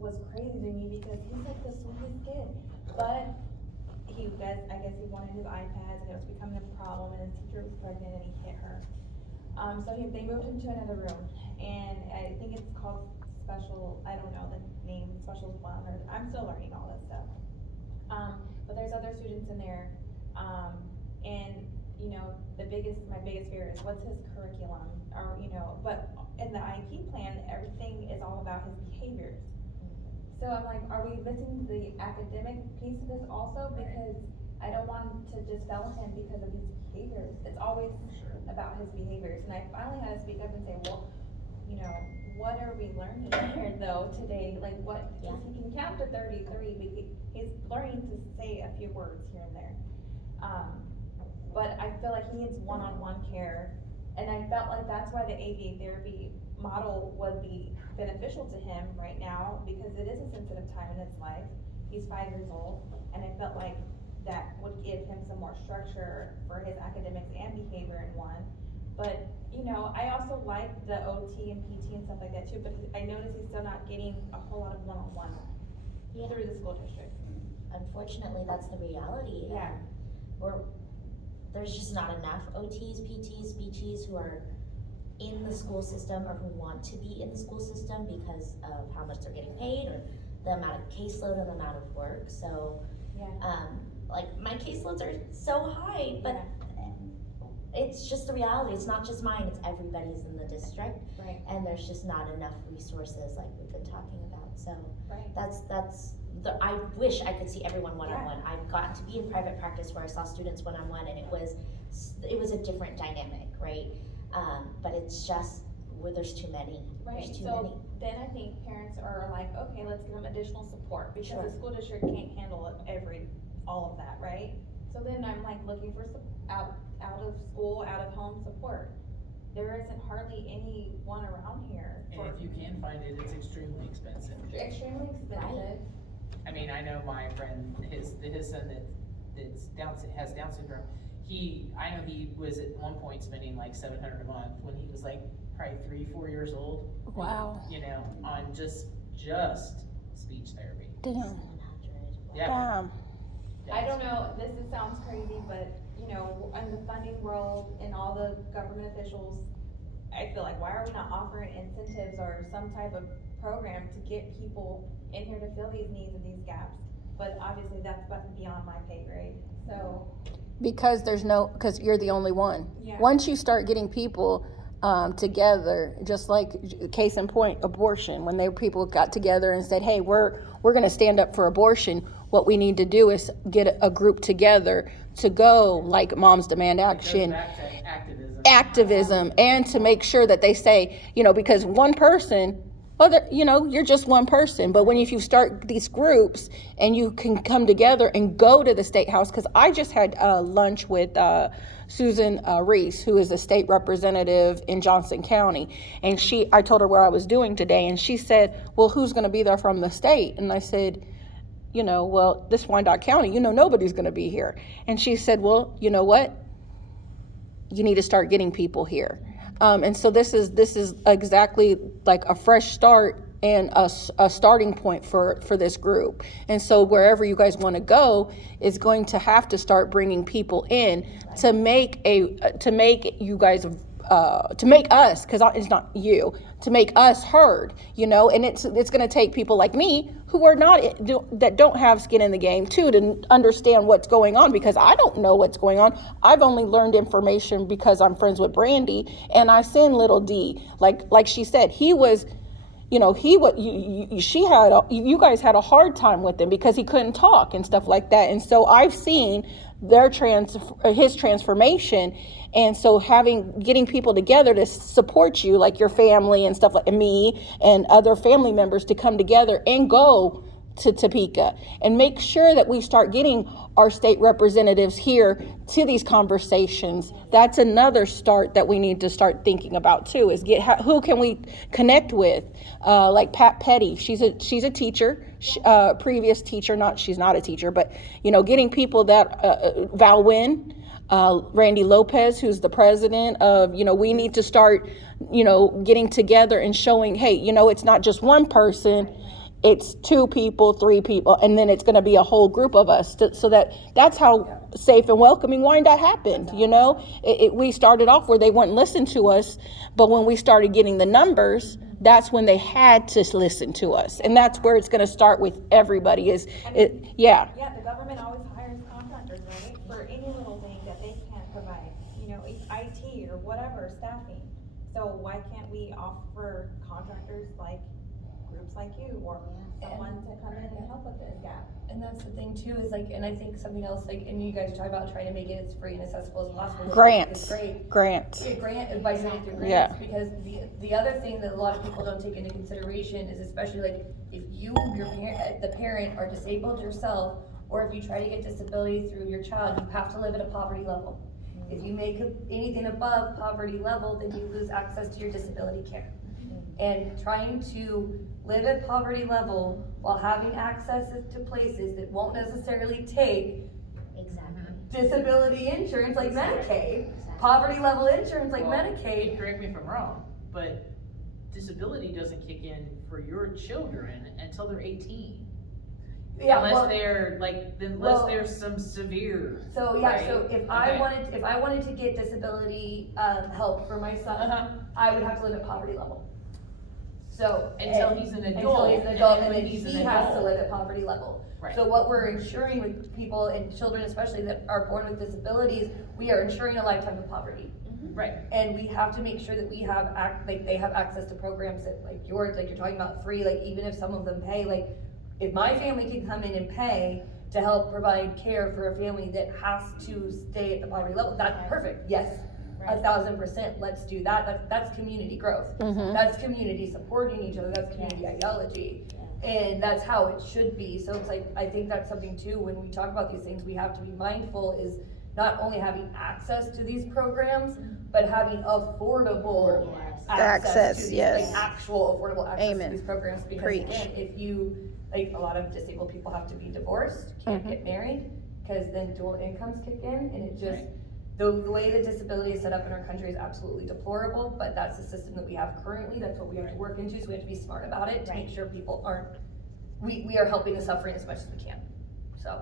was crazy to me because he's like the sweetest kid, but I guess he wanted his iPads and it was becoming a problem, and his teacher was pregnant and he hit her. So they moved him to another room, and I think it's called special, I don't know the name, special fund, or I'm still learning all this stuff. But there's other students in there, and my biggest fear is what's his curriculum, or but in the IEP plan, everything is all about his behaviors. So I'm like, are we missing the academic piece of this also? Because I don't want to just fail him because of his behaviors. It's always about his behaviors. And I finally had to speak up and say, well, what are we learning here though today? Like what, he can count to 33, he's learning to say a few words here and there. But I feel like he needs one-on-one care. And I felt like that's why the ABA therapy model would be beneficial to him right now, because it is a sensitive time in his life. He's 5 years old, and I felt like that would give him some more structure for his academics and behavior in one. But I also like the OT and PT and stuff like that too, but I noticed he's still not getting a whole lot of one-on-one through the school district. Unfortunately, that's the reality. Yeah. There's just not enough OTs, PTs, BTs who are in the school system or who want to be in the school system because of how much they're getting paid or the amount of caseload and the amount of work. So, like my caseloads are so high, but it's just the reality. It's not just mine, it's everybody's in the district. Right. And there's just not enough resources like we've been talking about. So I wish I could see everyone one-on-one. I've gotten to be in private practice where I saw students one-on-one, and it was a different dynamic, right? But it's just where there's too many. Right. There's too so many. Then I think parents are like, okay, let's give them additional support, because the school district can't handle all of that, right? So then I'm like looking for out of school, out of home support. There isn't hardly anyone around here. And if you can find it, it's extremely expensive. Extremely expensive. I mean, I know my friend, his son has Down syndrome. I know he was at one point spending like $700 a month when he was like probably 3-4 years old. Wow. On just speech therapy. Damn. Yeah. Damn. I don't know, sounds crazy, but in the funding world and all the government officials, I feel like, why are we not offering incentives or some type of program to get people in here to fill these needs and these gaps? But obviously that's beyond my pay grade, so. Because you're the only one. Yeah. Once you start getting people together, just like case in point, abortion, when people got together and said, hey, we're going to stand up for abortion, what we need to do is get a group together to go, like Moms Demand Action, Back to activism, and to make sure that they say, because one person, you're just one person, but if you start these groups and you can come together and go to the state house, because I just had lunch with Susan Reese, who is a state representative in Johnson County, and I told her where I was doing today, and she said, well, who's going to be there from the state? And I said, well, this Wyandotte County, nobody's going to be here. And she said, well, you know what? You need to start getting people here. And so this is exactly like a fresh start and a starting point for this group. And so wherever you guys want to go is going to have to start bringing people in to make you guys to make us, because it's not you, to make us heard, and it's going to take people like me who are that don't have skin in the game too, to understand what's going on, because I don't know what's going on. I've only learned information because I'm friends with Brandy, and I send little D, like she said, he was, you guys had a hard time with him because he couldn't talk and stuff like that. And so I've seen his transformation. And so getting people together to support you, like your family and stuff, like me and other family members, to come together and go to Topeka and make sure that we start getting our state representatives here to these conversations. That's another start that we need to start thinking about too, is who can we connect with? Like Pat Petty, she's a teacher, previous teacher, she's not a teacher, but getting people that, Val Wynn, Randy Lopez, who's the president of, we need to start, getting together and showing, hey, it's not just one person, it's 2 people, 3 people, and then it's gonna be a whole group of us, so that's how safe and welcoming Wyandotte happened, you know? We started off where they wouldn't listen to us, but when we started getting the numbers, that's when they had to listen to us, and that's where it's gonna start with everybody, yeah. Yeah, the government always hires contractors, right, for any little thing that they can't provide, you know, IT or whatever, staffing. So why can't we offer contractors like groups like you, or someone to come in and help with this gap? And that's the thing too, is like, and I think something else, like, and you guys talk about trying to make it as free and accessible as possible. It's Grants. great. Grants. Yeah, grant, by doing it through Yeah. grants, because the other thing that a lot of people don't take into consideration is, especially like, if you, the parent are disabled yourself, or if you try to get disability through your child, you have to live at a poverty level. If you make anything above poverty level, then you lose access to your disability care. And trying to live at poverty level while having access to places that won't necessarily take Exactly. disability insurance like Medicaid, Exactly. poverty level insurance like Well, Medicaid. correct me if I'm wrong, but disability doesn't kick in for your children until they're 18. Yeah, Unless well, they're like, well, there's some severe. so yeah, right? so if I wanted to get disability help for my son, Uh-huh. I would have to live at poverty level. So Until he's an until adult, he's an adult, and and then then he's an he has to adult. live at poverty level. Right. So what we're ensuring with people and children especially that are born with disabilities, we are ensuring a lifetime of poverty. Right. And we have to make sure that we have they have access to programs that like yours, like you're talking about free, like even if some of them pay, like if my family can come in and pay to help provide care for a family that has to stay at the poverty level, that's perfect, yes. Right. 1,000%, let's do that. That's community growth. That's community supporting each other, that's community ideology. And that's how it should be. So it's like, I think that's something too, when we talk about these things, we have to be mindful is not only having access to these programs, but having affordable access to these, yes. like actual affordable access Amen. to these programs. Because Preach. again, if you, like a lot of disabled people have to be divorced, can't get married, because then dual incomes kick in, and it just, the way the disability is set up in our country is absolutely deplorable, but that's the system that we have currently, that's what we have to work into, so we have to be smart about it to make sure people aren't, we are helping the suffering as much as we can, so.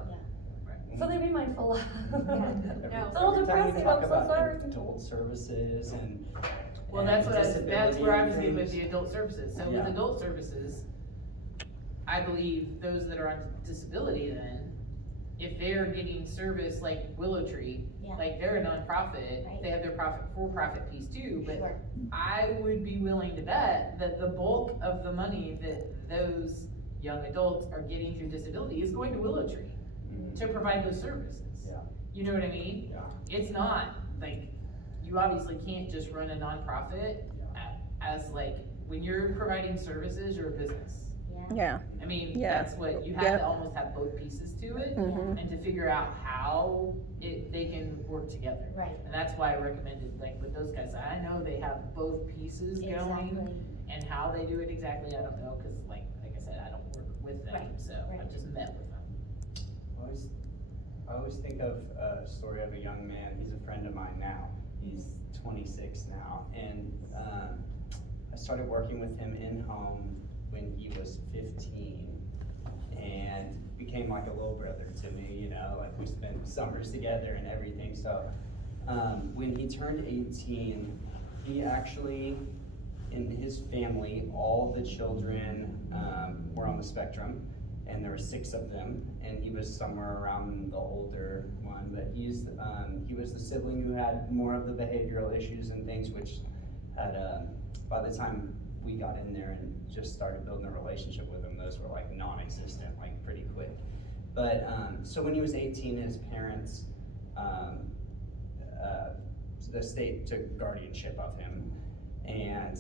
So they be mindful. It's a little Every time we depressing, talk I'm so about sorry. Adult services and. Well, and that's where I disability was getting with things. the adult services. So Yeah. with adult services, I believe those that are on disability then, if they're getting service like Willow Tree, Yeah. like they're a nonprofit, Right. they have their for-profit piece too, but Sure. I would be willing to bet that the bulk of the money that those young adults are getting through disability is going to Willow Tree to provide those services. Yeah. You know what I mean? Yeah. It's not, like, you obviously can't just run a nonprofit as like, when you're providing services, you're a business. Yeah. I mean, Yeah. that's what, you have Yep. to almost have both pieces to it, Mhm. and to figure out how they can work together. Right. And that's why I recommended, like, with those guys, I know they have both pieces going, Exactly. and how they do it exactly, I don't know, cause like I said, I don't work with them, Right, so right. I've just met with them. I always think of a story of a young man, he's a friend of mine now, he's 26 now, and I started working with him in-home when he was 15, and became like a little brother to me, you know, like we spent summers together and everything, so when he turned 18, he actually, in his family, all the children were on the spectrum, and there were 6 of them, and he was somewhere around the older one, but he was the sibling who had more of the behavioral issues and things, which had, by the time we got in there and just started building a relationship with him, those were like non-existent, like pretty quick. But, so when he was 18, his parents, the state took guardianship of him, and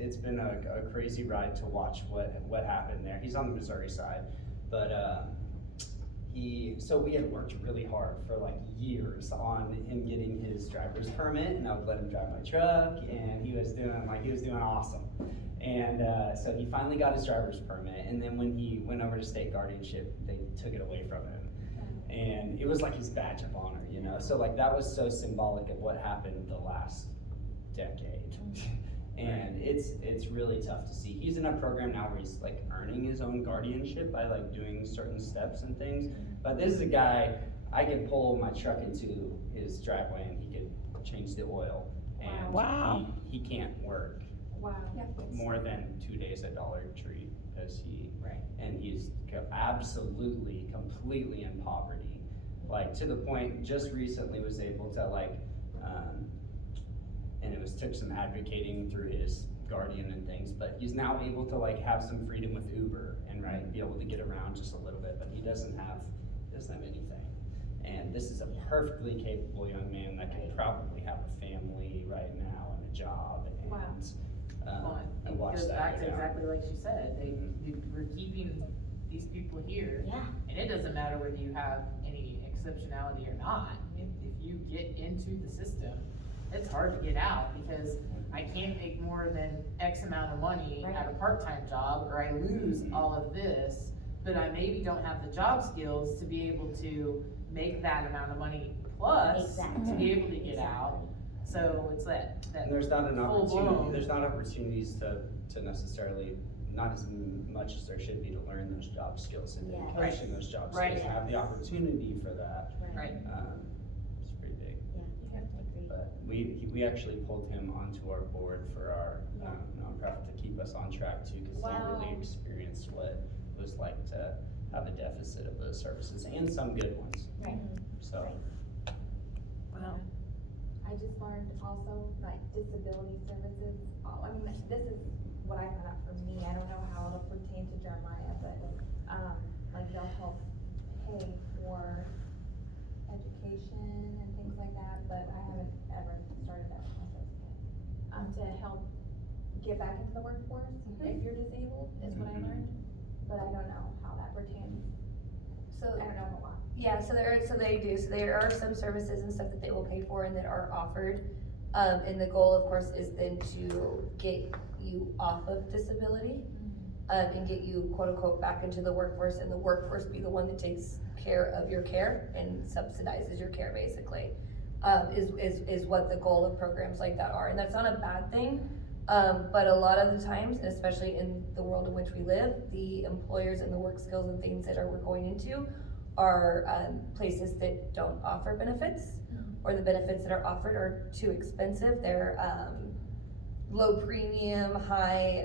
it's been a crazy ride to watch what happened there. He's on the Missouri side, but so we had worked really hard for like years on him getting his driver's permit, and I would let him drive my truck, and he was doing awesome. And so he finally got his driver's permit, and then when he went over to state guardianship, they took it away from him. And it was like his badge of honor, you know? So like that was so symbolic of what happened the last decade. And it's really tough to see. He's in a program now where he's like earning his own guardianship by like doing certain steps and things. But this is a guy, I could pull my truck into his driveway and he could change the oil. And Wow. he can't work Wow. more than 2 days at Dollar Tree because Right. and he's absolutely, completely in poverty. Like to the point, just recently was able to like, and it took some advocating through his guardian and things, but he's now able to like have some freedom with Uber and be able to get around just a little bit, but he doesn't have anything. And this is a perfectly capable young man that could probably have a family right now and a job and, Wow. and It watch goes that back go to down. exactly like she said, we're keeping these people here. Yeah. And it doesn't matter whether you have any exceptionality or not. If you get into the system, it's hard to get out because I can't make more than X amount of money Right. at a part-time job, or I lose all of this, but I maybe don't have the job skills to be able to make that amount of money plus Exactly. to be able to get out. So it's that And there's not an full opportunity, blown. there's not opportunities to necessarily, not as much as there should be to learn those job skills and Yeah. coach in those job Right. skills, to have the opportunity for that. Right. It's pretty big. Yeah, I agree. But we actually pulled him onto our board for our nonprofit to keep us on track too, because Wow. he really experienced what it was like to have a deficit of those services and some good ones, Right. so. Wow. I just learned also, like, disability services, I mean, this is what I found out for me, I don't know how it'll pertain to Jeremiah, but, like, they'll help pay for education and things like that, but I haven't ever started that process yet. To help get back into the workforce, if you're disabled, is what I learned, but I don't know how that pertains, So, I don't know a lot. yeah, so there are some services and stuff that they will pay for and that are offered. And the goal, of course, is then to get you off of disability, and get you quote unquote back into the workforce, and the workforce be the one that takes care of your care and subsidizes your care, basically, is what the goal of programs like that are. And that's not a bad thing, but a lot of the times, and especially in the world in which we live, the employers and the work skills and things that we're going into are places that don't offer benefits, or the benefits that are offered are too expensive. They're low premium, high,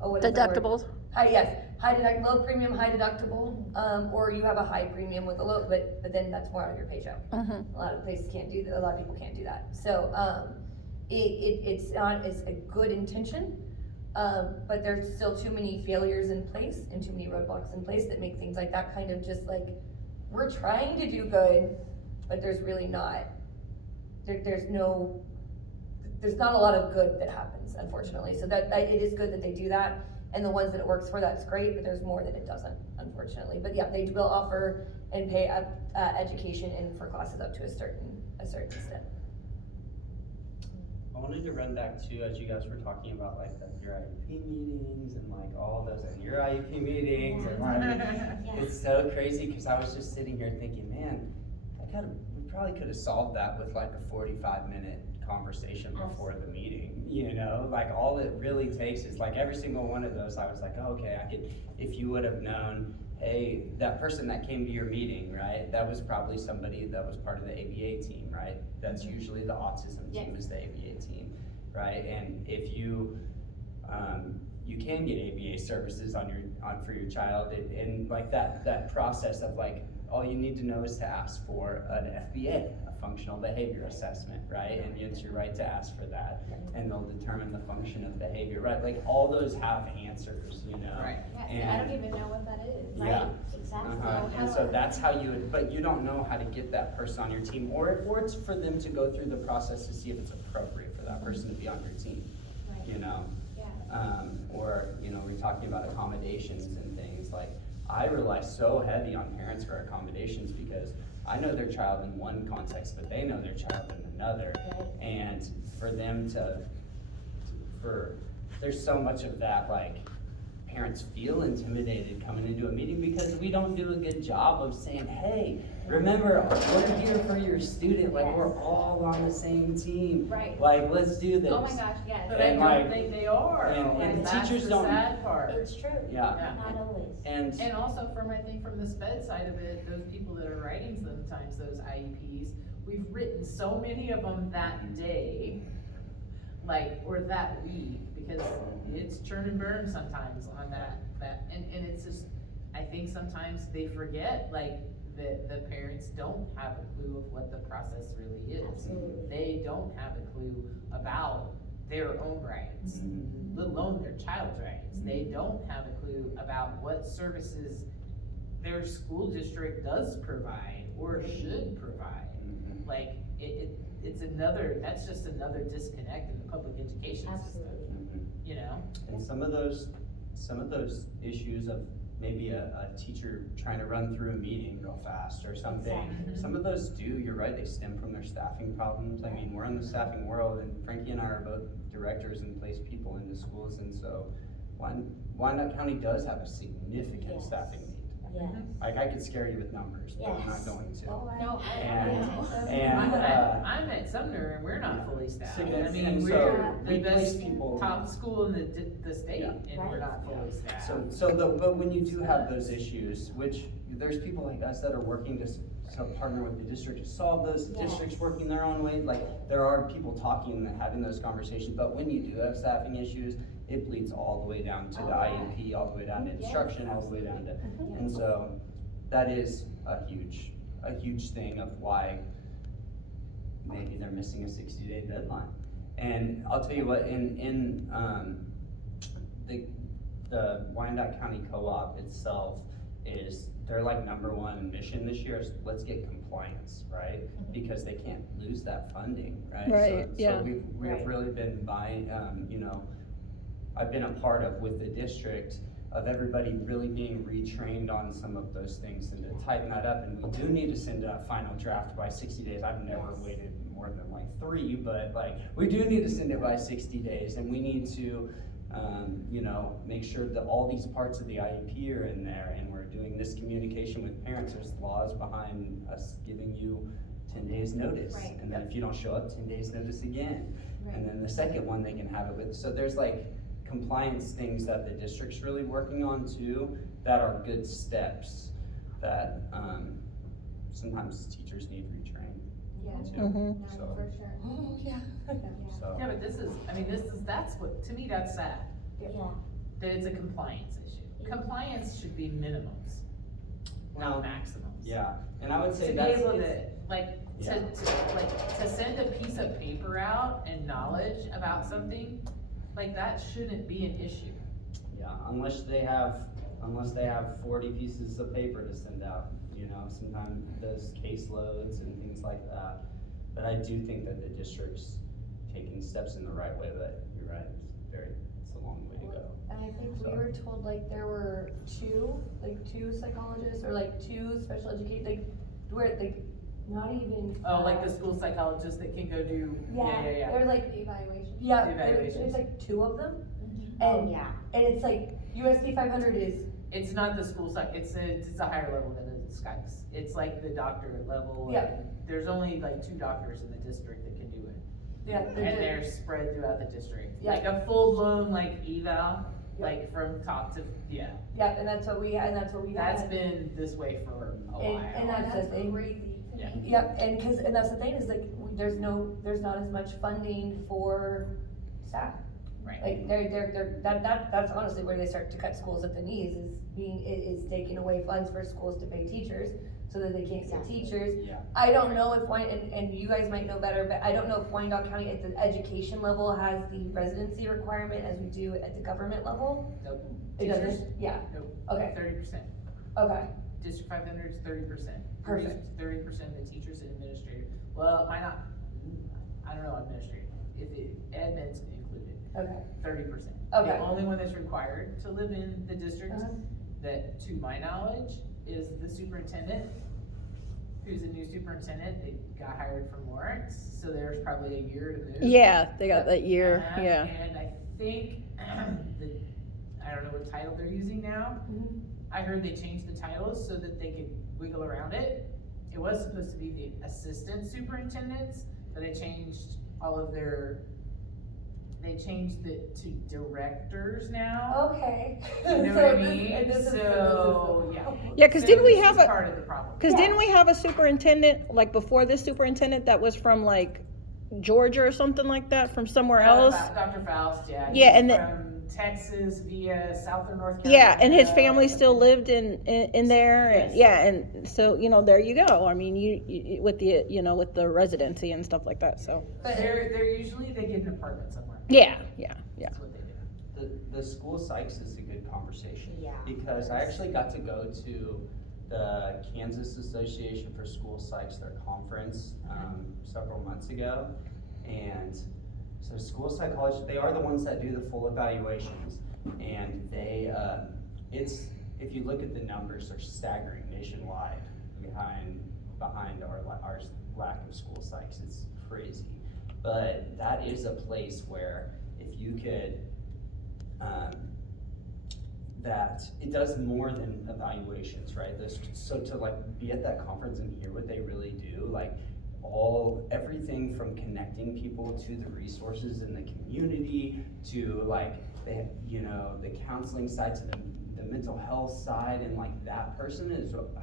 what is the word? Deductibles? High deduct, low premium, high deductible, or you have a high premium with a low, but then that's more out of your paycheck. Mm-hmm. A lot of places can't do that, a lot of people can't do that. So, it's a good intention, but there's still too many failures in place and too many roadblocks in place that make things like that kind of just like, we're trying to do good, but there's really not, there's not a lot of good that happens, unfortunately. So that it is good that they do that, and the ones that it works for, that's great, but there's more that it doesn't, unfortunately. But yeah, they will offer and pay up, education and for classes up to a certain extent. I wanted to run back too, as you guys were talking about like your IEP meetings and like all those and your IEP meetings and like, Yeah. it's so crazy because I was just sitting here thinking, man, we probably could have solved that with like a 45-minute conversation before the meeting, you know? Like all it really takes is like every single one of those, I was like, oh, okay, I could, if you would have known, hey, that person that came to your meeting, right? That was probably somebody that was part of the ABA team, right? That's usually the autism team is the ABA team, right? And if you, you can get ABA services for your child, and like that process of like, all you need to know is to ask for an FBA, a functional behavior assessment, right? And it's your right to ask for that, and they'll determine the function of behavior, right? Like all those have answers, you know? Right. Yeah, I don't even know what that is. Yeah. Right, exactly. And so that's how you would, but you don't know how to get that person on your team, or it's for them to go through the process to see if it's appropriate for that person to be on your team, Right. you know? Yeah. Or, you know, we're talking about accommodations and things, like, I rely so heavy on parents for accommodations because I know their child in one context, but they know their child in another. Right. And for them there's so much of that, like, parents feel intimidated coming into a meeting because we don't do a good job of saying, hey, remember, we're here for your student, like, we're all on the same team. Right. Like, let's do this. Oh my gosh, yes. But I And don't like- think they are. and That's teachers the don't- sad part. It's true. Yeah. Not always. And And also from, I think, from the sped side of it, those people that are writing sometimes those IEPs, we've written so many of them that day, like, or that week, because it's churn and burn sometimes on that, and it's just, I think sometimes they forget, like, the parents don't have a clue of what the process really is. Absolutely. They don't have a clue about their own rights, let alone their child's rights. They don't have a clue about what services their school district does provide or should provide. Like, it's another, that's just another disconnect in the public education system, Absolutely. you know? And some of those issues of maybe a teacher trying to run through a meeting real fast or something, Exactly. some of those you're right, they stem from their staffing problems. I mean, we're in the staffing world, and Frankie and I are both directors and place people into schools, and so Wyandotte County does have a significant Yes. staffing need. Yes. Like, I could scare you with numbers, but I'm not Yes. going to. No, I'm at Sumner and we're not fully staffed. I and mean, so we're we the place best people. top school in the state, Yeah. and we're not fully staffed. But when you do have those issues, which there's people like us that are working to partner with the district to solve those, Yes. districts working their own way, like, there are people talking and having those conversations, but when you do have staffing issues, it bleeds all the way down to the IEP, all the way down to instruction, all the way down to, and so, that is a huge thing of why maybe they're missing a 60-day deadline. And I'll tell you what, in the Wyandotte County Co-op itself they're like #1 mission this year is let's get compliance, right? Because they can't lose that funding, right? Right, yeah. So we've Right. really been buying, I've been a part of with the district of everybody really being retrained on some of those things and to tighten that up. And we do need to send a final draft by 60 days. I've never Yes. waited more than like 3, but like, we do need to send it by 60 days, and we need to, make sure that all these parts of the IEP are in there, and we're doing this communication with parents. There's laws behind us giving you 10 days notice. Right. And then if you don't show up, 10 days notice again. Right. And then the second one they can have it with. So there's like compliance things that the district's really working on too, that are good steps that, sometimes teachers need retrained Yeah. too. Mhm. No, So, for sure. Oh, yeah. so. Yeah, but that's what, to me, that's sad, Yeah. that it's a compliance issue. Compliance should be minimums, not maximums. Yeah, and I would To say be that's. able to, like, Yeah. to send a piece of paper out and knowledge about something, like, that shouldn't be an issue. Yeah, unless they have 40 pieces of paper to send out, sometimes those caseloads and things like that. But I do think that the district's taking steps in the right way, but you're right, it's a long way to go. And I think we were told like there were two psychologists or like 2 special educators, where not even. Oh, like the school psychologist that can go do, yeah. There was like, The evaluation. yeah, The evaluations. there's like 2 of them, Oh, and, yeah. and it's like USD 500 is, It's not the school psych, it's a higher level than the Skypes. It's like the doctorate level. Yeah. And there's only like 2 doctors in the district that can do it. yeah, And they're they're spread throughout the district. Yeah. Like a full-blown like eval, Yeah. like from top to, yeah. yeah, and that's what we had. That's been this way for a while. And that's the thing. Crazy to Yeah. me. Yep, and that's the thing is like, there's not as much funding for staff. Right. Like, that's honestly where they start to cut schools at the knees, is taking away funds for schools to pay teachers, so that they can't get Exactly. teachers. Yeah. I don't know if and you guys might know better, but I don't know if Wyandotte County at the education level has the residency requirement as we do at the government level. Nope. It Teachers? doesn't? Yeah, Nope. okay, 30%. okay, District 500 is 30%. Perfect. 30% of the teachers and administrators. Well, it might not, I don't know, administrator. If admin's included, okay, 30%. Okay. The only one that's required to live in the district, Uh-huh. that, to my knowledge, is the superintendent, who's a new superintendent. They got hired from Lawrence, so there's probably a year to move. Yeah, they got that year, Uh-huh. yeah. And I think, I don't know what title they're using now. Mhm. I heard they changed the titles so that they could wiggle around it. It was supposed to be the assistant superintendents, but they changed they changed it to directors now. Okay. You know So what I this- mean? this is- So, yeah. Yeah, because So didn't we this have is a, part of the problem. because Yeah. didn't we have a superintendent, like before this superintendent, that was from like Georgia or something like that, from somewhere else? Dr. Faust, yeah. Yeah, He's and from Texas via Southern North Carolina. Yeah, and his family still lived in there, and Yes. yeah, and so, you know, there you go. I mean, you with the, you know, with the residency and stuff like that, so. But they're usually, they get an apartment somewhere. Yeah. That's what they do. The school psychs is a good conversation. Yeah. Because I actually got to go to the Kansas Association for School Psychs, their conference, several months ago. And so school psychologists, they are the ones that do the full evaluations. And they, if you look at the numbers, they're staggering nationwide behind our lack of school psychs. It's crazy. But that is a place where if you could, that it does more than evaluations, right? So to like be at that conference and hear what they really do, like everything from connecting people to the resources in the community, to like the counseling side, to the mental health side, and like that person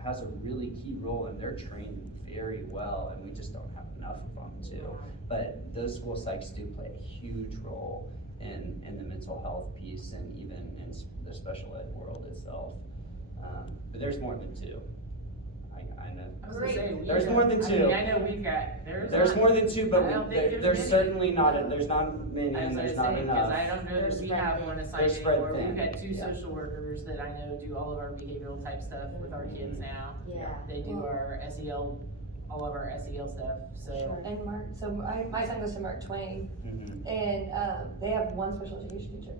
has a really key role, and they're trained very well, and we just don't have enough of them too. But those school psychs do play a huge role in the mental health piece, and even in the special ed world itself. But there's more than two. I know. I was gonna say, There's more than two. I know we've got, There's more than two, but I don't think there's many. certainly not, there's not many, I was and gonna there's not say, enough. cause I don't know They're that we spread have thin. one They're assigned spread anymore. We've thin. got two Yeah. social workers that I know do all of our behavioral type stuff with our kids now. Yeah. They do our SEL, all of our SEL stuff, so. And Mark, so my son goes to Mark Twain, Mhm. and they have one special education teacher.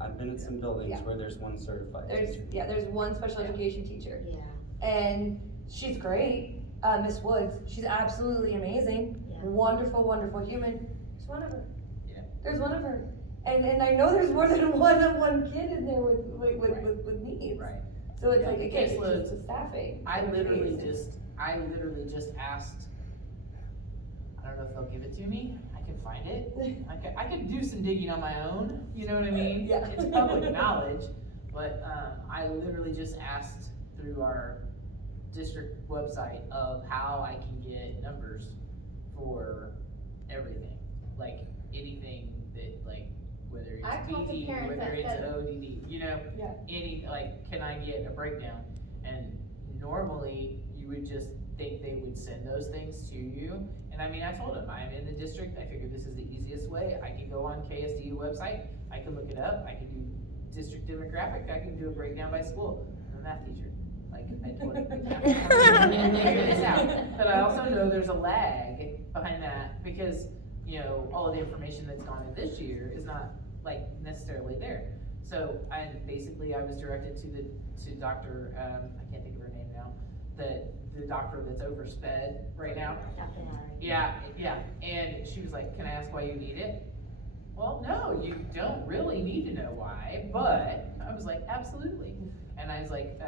I've been at some buildings Yeah. where there's one certified teacher. There's one special education teacher, Yeah. and she's great, Miss Woods. She's absolutely amazing, Yeah. wonderful, wonderful human. There's one of her. Yeah. There's one of her, and I know there's more than one kid in there with needs. Right. So it's Yeah, like, again, it's caseloads. just the staffing. I literally It's- just asked, I don't know if they'll give it to me, I can find it. I could do some digging on my own, you know what I mean? Yeah. It's public knowledge, but, I literally just asked through our district website of how I can get numbers for everything. Like, anything that, like, whether it's I've talked to BT, parents whether that it's said- ODD, you know? Yeah. Can I get a breakdown? And normally, you would just think they would send those things to you. And I mean, I told them, I'm in the district, I figured this is the easiest way. I can go on KSDU website, I can look it up, I can do district demographic, I can do a breakdown by school. I'm a math teacher. Like, I told them, figure this out. But I also know there's a lag behind that, because, you know, all of the information that's gone in this year is not, like, necessarily there. So, I was directed to Dr., I can't think of her name now, the doctor that's over SPED right now. Dr. Larry. Yeah, and she was like, can I ask why you need it? Well, no, you don't really need to know why, but I was like, absolutely. And I was like,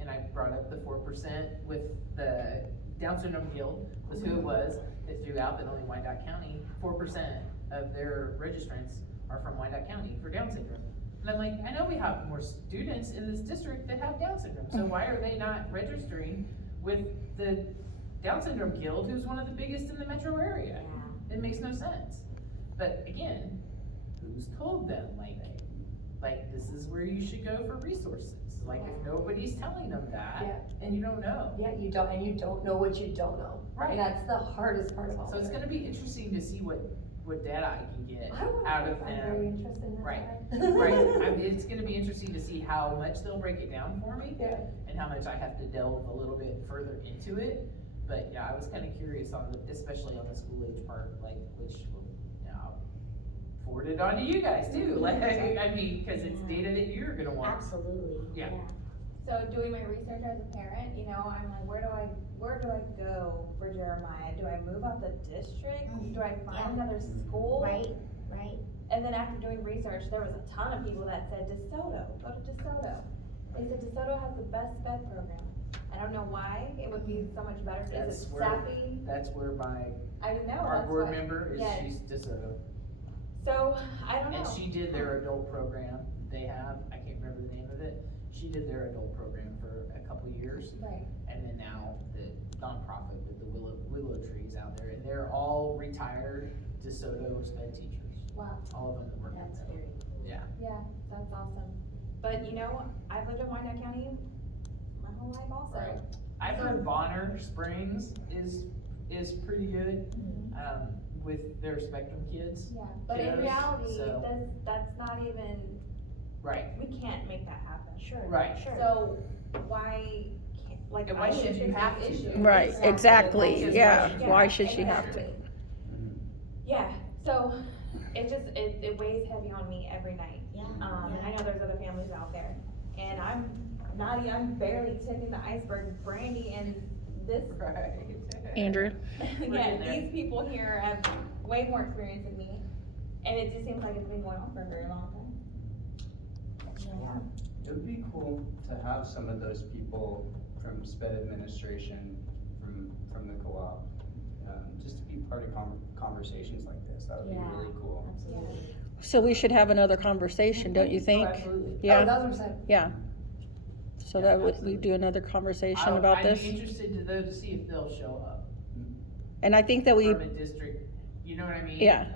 and I brought up the 4% with the Down Syndrome Guild, was who it was, that threw out that only Wyandotte County, 4% of their registrants are from Wyandotte County for Down syndrome. And I'm like, I know we have more students in this district that have Down syndrome, so why are they not registering with the Down Syndrome Guild, who's one of the biggest in the metro area? Yeah. It makes no sense. But again, who's told them, like this is where you should go for resources? Like, if nobody's telling them that, Yeah. and you don't know. Yeah, you don't know what you don't know. Right. And that's the hardest part of all So it's of gonna it. be interesting to see what data I can get I wanna- out of I'm very them. interested in that. Right, side. right. It's gonna be interesting to see how much they'll break it down for me, Yeah. and how much I have to delve a little bit further into it. But yeah, I was kinda curious especially on the school age part, like, which will, forward it on to you guys too. Like, I mean, cause it's data that you're gonna want. Absolutely. Yeah. So doing my research as a parent, you know, I'm like, where do I go for Jeremiah? Do I move out the district? Do I find Yeah. another school? Right. And then after doing research, there was a ton of people that said DeSoto, go to DeSoto. They said DeSoto has the best sped program. I don't know why, it would be so much better, is That's it where- sappy? That's where my, I know, our that's board why. member is, Yes. she's DeSoto. So, I don't know. And she did their adult program, they have, I can't remember the name of it, she did their adult program for a couple years. Right. And then now the nonprofit with the willow trees out there, and they're all retired DeSoto sped teachers, Wow, all of them that work out That's there. very, Yeah, yeah, that's awesome. But you know, I've lived in Wyandotte County my whole life also. Right. I've heard Bonner Springs is pretty good, with their Spectrum kids. Yeah, but in Kiddos, reality, so- that's not even, Right, we can't make that happen. sure. right. Sure. So, why can't, like, And why I need to should you fix have this to? issue. Right, exactly, Because yeah, why why should she have to? exactly. Yeah, so, it just, it weighs heavy on me every night. Yeah, I know there's other families out there, and I'm barely tipping the iceberg. Brandy and this, Right. Andrew? yeah, in there. these people here have way more experience than me, and it just seems like it's been going on for a very long time. Yeah. It would be cool to have some of those people from SPED administration, from the co-op, just to be part of conversations like this. That would be Yeah. really cool. Absolutely. So we should have another conversation, don't you Oh, think? absolutely. Oh, Yeah, 1000%. yeah. So Yeah, that would, we absolutely. do another conversation about this? I'd be interested to though to see if they'll show up And I think that we, from a district, you know what I mean? yeah,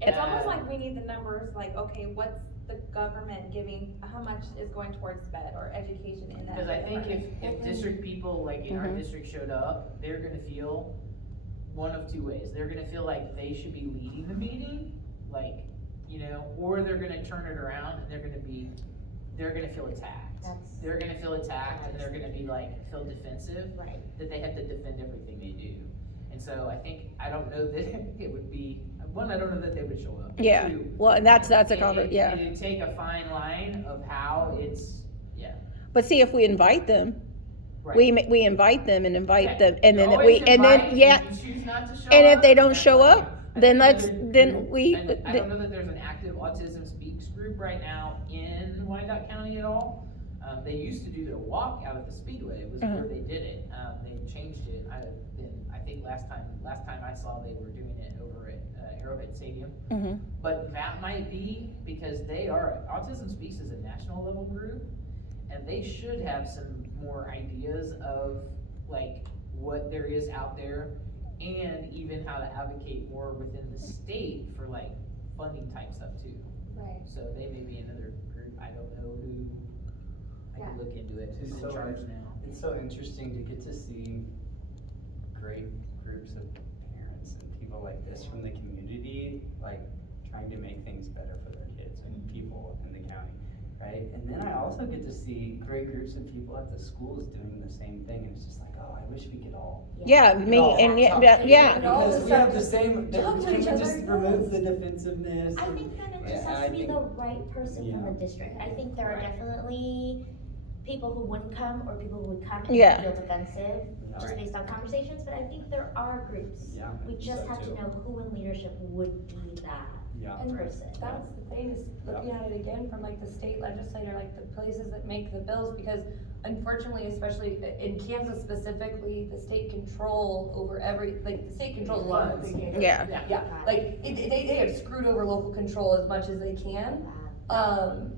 It's Uh, almost like we need the numbers, like, okay, what's the government giving, how much is going towards sped or education in that? Because I think if department? district people, like in our Mhm. district showed up, they're gonna feel one of two ways. They're gonna feel like they should be leading the meeting, like, you know, or they're gonna turn it around and they're gonna feel attacked. That's- They're gonna feel attacked and they're gonna be like, feel defensive, Right. that they have to defend everything they do. And so I don't know that it would be, one, I don't know that they would show up. yeah. Two, Well, and that's a yeah. It'd take a fine line of how it's, yeah. But see, if we invite them, Right. we invite them and invite Okay. them, and You then always and then, invite, yeah. if you choose not to show And if up, they don't that's show fine. up, I then think let's, there's a then group- we, and I don't know that there's an active Autism Speaks group right now in Wyandotte County at all. They used to do their walk out at the Speedway, it was Mhm. where they did it, they changed it, I think last time I saw they were doing it over at Arrowhead Stadium. Mhm. But that might be because Autism Speaks is a national level group, and they should have some more ideas of like what there is out there, and even how to advocate more within the state for like funding type stuff too. Right. So they may be another group, I don't know who, I can look into it, who's in So- charge now. It's so interesting to get to see great groups of parents and people like this from the community, like trying to make things better for their kids and people in the county, right? And then I also get to see great groups of people at the schools doing the same thing, and it's just like, oh, I wish we could all. yeah, me, all and talk yeah, together, yeah. And all of a Because we have the sudden same, talk to can we each other, just remove the defensiveness? I and- think then it Yeah, just and has I to be think- the right person from Yeah. the district. I think there are Right. definitely people who wouldn't come or people who would come and Yeah. feel defensive just Right. based on conversations, but I think there are groups. Yeah, We just so have to too. know who in leadership would be that Yeah. And person. that's the thing, is looking at it again from like the state legislator, like the places that make the bills, because unfortunately, especially in Kansas specifically, the state control over the state controls funds. Yeah. Yeah, like, they have screwed over local control as much as they can.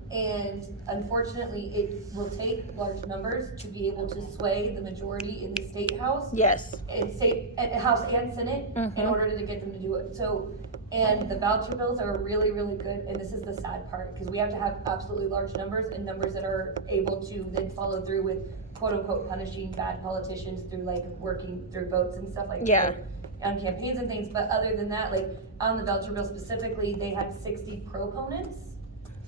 And unfortunately, it will take large numbers to be able to sway the majority in the state house. Yes. And House and Senate in Mhm. order to get them to do it. So, and the voucher bills are really, really good, and this is the sad part, because we have to have absolutely large numbers and numbers that are able to then follow through with quote unquote punishing bad politicians through like working through votes and stuff like that. Yeah. On campaigns and things, but other than that, like on the voucher bill specifically, they had 60 proponents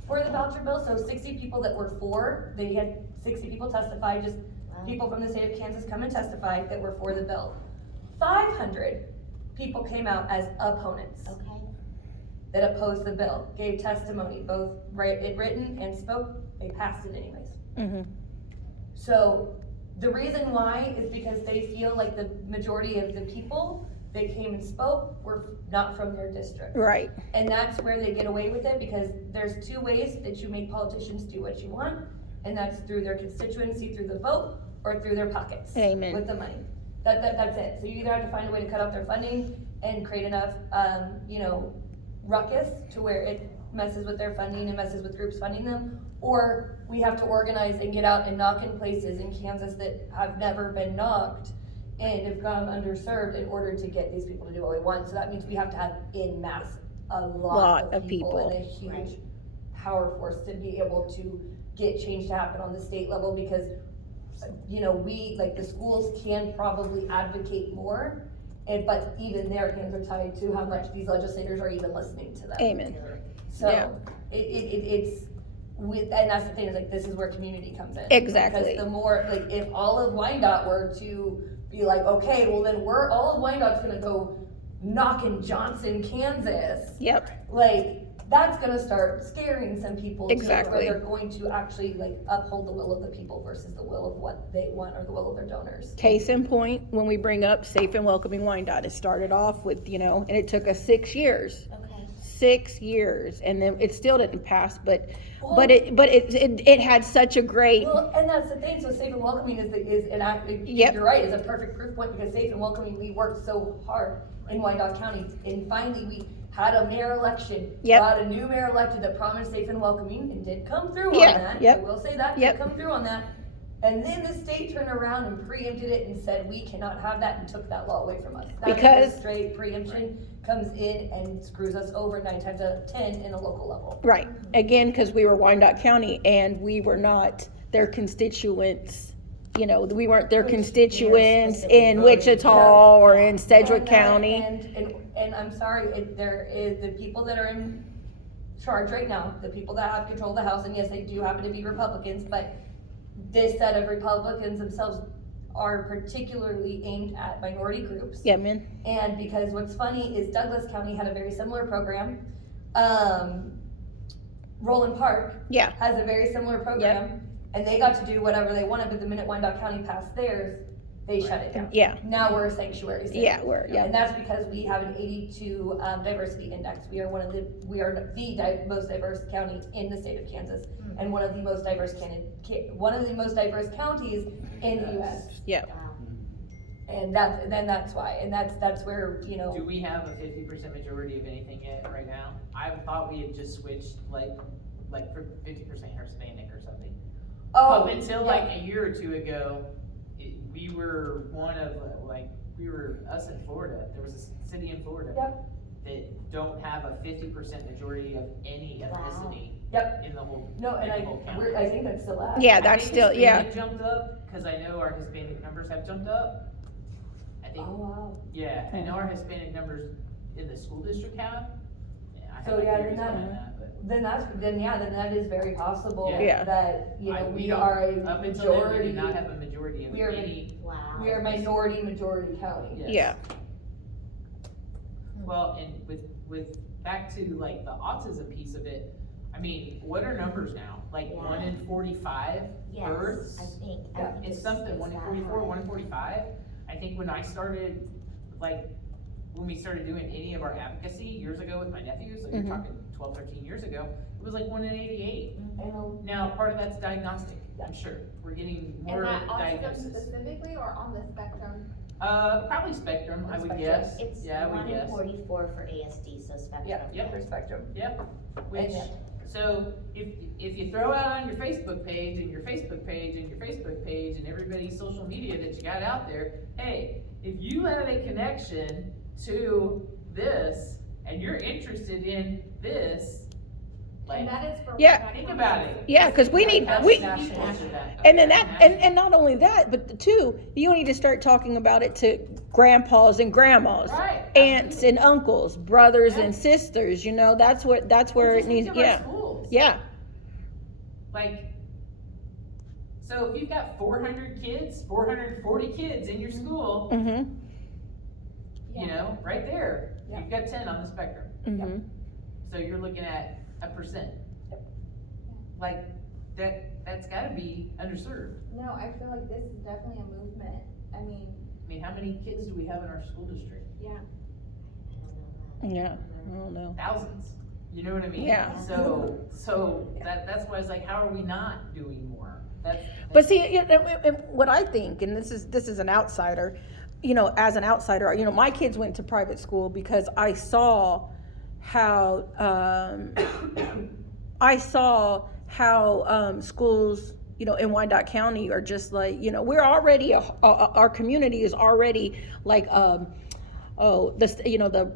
for the voucher bill, so 60 people that were for, they had 60 people testify, just Wow. people from the state of Kansas come and testify that were for the bill. 500 people came out as opponents Okay. that opposed the bill, gave testimony, both written and spoke, they passed it anyways. Mhm. So the reason why is because they feel like the majority of the people that came and spoke were not from their district. Right. And that's where they get away with it, because there's two ways that you make politicians do what you want, and that's through their constituency, through the vote, or through their pockets. Amen. With the money. That's it. So you either have to find a way to cut off their funding and create enough, ruckus to where it messes with their funding and messes with groups funding them, or we have to organize and get out and knock in places in Kansas that have never been knocked and have gone underserved in order to get these people to do what we want. So that means we have to have in mass a lot of people and a huge Right. power force to be able to get change to happen on the state level, because we, like, the schools can probably advocate more, but even their hands are tied to how much these legislators are even listening to them. Amen. So, Yeah. it's and that's the thing, is like, this is where community comes in. Exactly. Because the more, like, if all of Wyandotte were to be like, okay, well then all of Wyandotte's gonna go knock in Johnson, Kansas, Yep. like, that's gonna start scaring some people. Exactly. Where they're going to actually, like, uphold the will of the people versus the will of what they want or the will of their donors. Case in point, when we bring up safe and welcoming Wyandotte, it started off with, and it took us 6 years. Okay. 6 years, and then it still didn't pass, but Well- it had such a great, Well, and that's the thing, so safe and welcoming is an act, Yep. you're right, is a perfect proof point, because safe and welcoming, we worked so hard in Wyandotte County, and finally we had a mayor election. Yep. Got a new mayor elected that promised safe and welcoming, and did come through on Yeah, that. yep. I will say that, Yep. did come through on that. And then the state turned around and preempted it and said, we cannot have that, and took that law away from us. That's Because- straight preemption comes in and screws us over 9 times out of 10 in a local level. right, again, because we were Wyandotte County, and we were not their constituents, we weren't their constituents in Wichita or in Sedgwick County. And I'm sorry, there is the people that are in charge right now, the people that have control of the House, and yes, they do happen to be Republicans, but this set of Republicans themselves are particularly aimed at minority groups. Yeah, man. And because what's funny is Douglas County had a very similar program. Roland Park Yeah, has a very similar program, and they got to do whatever they wanted, but the minute Wyandotte County passed theirs, they shut it down. yeah, Now we're a sanctuary city. yeah, And that's because we have an 82 diversity index. We are the most diverse county in the state of Kansas, and one of the most diverse counties in the U.S. yeah. Wow. And that's why, and that's where Do we have a 50% majority of anything yet right now? I thought we had just switched like for 50% Hispanic or something. Oh, Up until yeah. like a year or two ago, we were one of us in Florida. There was a city in Florida Yep. that don't have a 50% majority of any ethnicity Yep. in the whole. No, and in the whole county. I think that's still at. Yeah, I that's think still, yeah, Hispanic jumped up, cause I know our Hispanic numbers have jumped up. I think, Oh, wow. yeah, I know our Hispanic numbers in the school district have. Yeah, I have So, my yeah, theories then behind that, but. Then that is very possible Yeah. that, We we don't- are a Up until then, we majority, did not have a majority of we are any. Wow. we are majority county. Yes. yeah, Well, and with back to like the autism piece of it, I mean, what are numbers now? Like Yeah. 1 in 45 Yes, births? I think. Yeah. It's something, 1 in 44, 1 in 45. I think when I started, when we started doing any of our advocacy years ago with my nephews, like Mhm. you're talking 12, 13 years ago, it was like 1 in 88. And Now, part of that's diagnostic, I'm sure. We're getting more Is that autism diagnosis. specifically or on the spectrum? Probably spectrum, I would Spectrum. guess. It's Yeah, I would 1 in guess. 44 for ASD, so spectrum. Yeah, Yep. for spectrum. Yep, which, yeah. so if you throw out on your Facebook page and your Facebook page and your Facebook page and everybody's social media that you got out there, hey, if you have a connection to this and you're interested in this, like, And that is for. Yeah. think about it. yeah, because we need, How we, many people should that- and then and not only that, but two, you need to start talking about it to grandpas and grandmas, Right, aunts absolutely. and uncles, brothers Yeah. and sisters, that's where Well, it just needs, think of our yeah, schools. yeah, Like, so if you've got 400 kids, 440 kids in your school, mm-hmm, right there, Yeah. you've got 10 on the spectrum. mm-hmm, So you're looking at 1%. Like, that's gotta be underserved. No, I feel like this is definitely a movement. I mean, I mean, how many kids do we have in our school district? Yeah. Yeah, I don't know. Thousands, you know what I mean? Yeah. So that's why it's like, how are we not doing more? But see, what I think, and this is an outsider, as an outsider, my kids went to private school because I saw how schools, in Wyandotte County are just like, we're already our community is already like the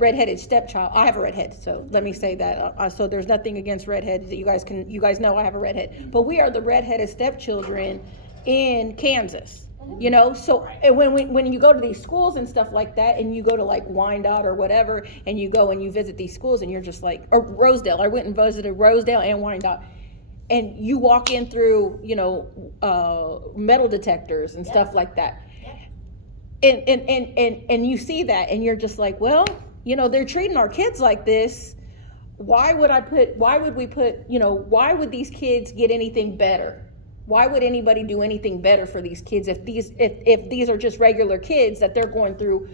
redheaded stepchild. I have a redhead, so let me say that. So there's nothing against redheads. That you guys know I have a redhead, but we are the redheaded stepchildren in Kansas. So and when you go to these schools and stuff like that, and you go to like Wyandotte or whatever, and you go and you visit these schools, and you're just like, or Rosedale. I went and visited Rosedale and Wyandotte. And you walk in through, metal detectors and stuff like that. And you see that, and you're just like, well, they're treating our kids like this. Why would these kids get anything better? Why would anybody do anything better for these kids if these are just regular kids that they're going through,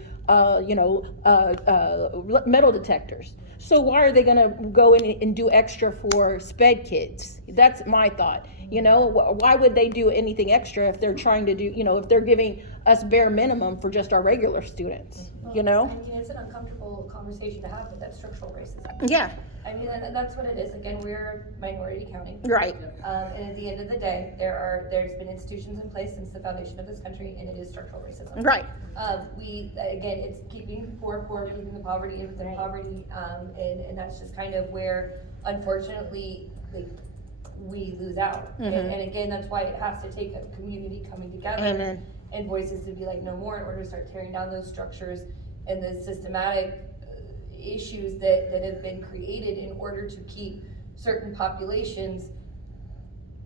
metal detectors? So why are they going to go in and do extra for SPED kids? That's my thought. Why would they do anything extra if they're trying to do, if they're giving us bare minimum for just our regular students, I mean, it's an uncomfortable conversation to have, but that's structural racism. Yeah. I mean, that's what it is. Again, we're a minority county. Right. And at the end of the day, there's been institutions in place since the foundation of this country, and it is structural racism. Right. Again, it's keeping poor, keeping the poverty within poverty, and that's just kind of where, unfortunately, we lose out. Mm-hmm. And again, that's why it has to take a community coming together. Amen. And voices to be like, no more, in order to start tearing down those structures and the systematic issues that have been created in order to keep certain populations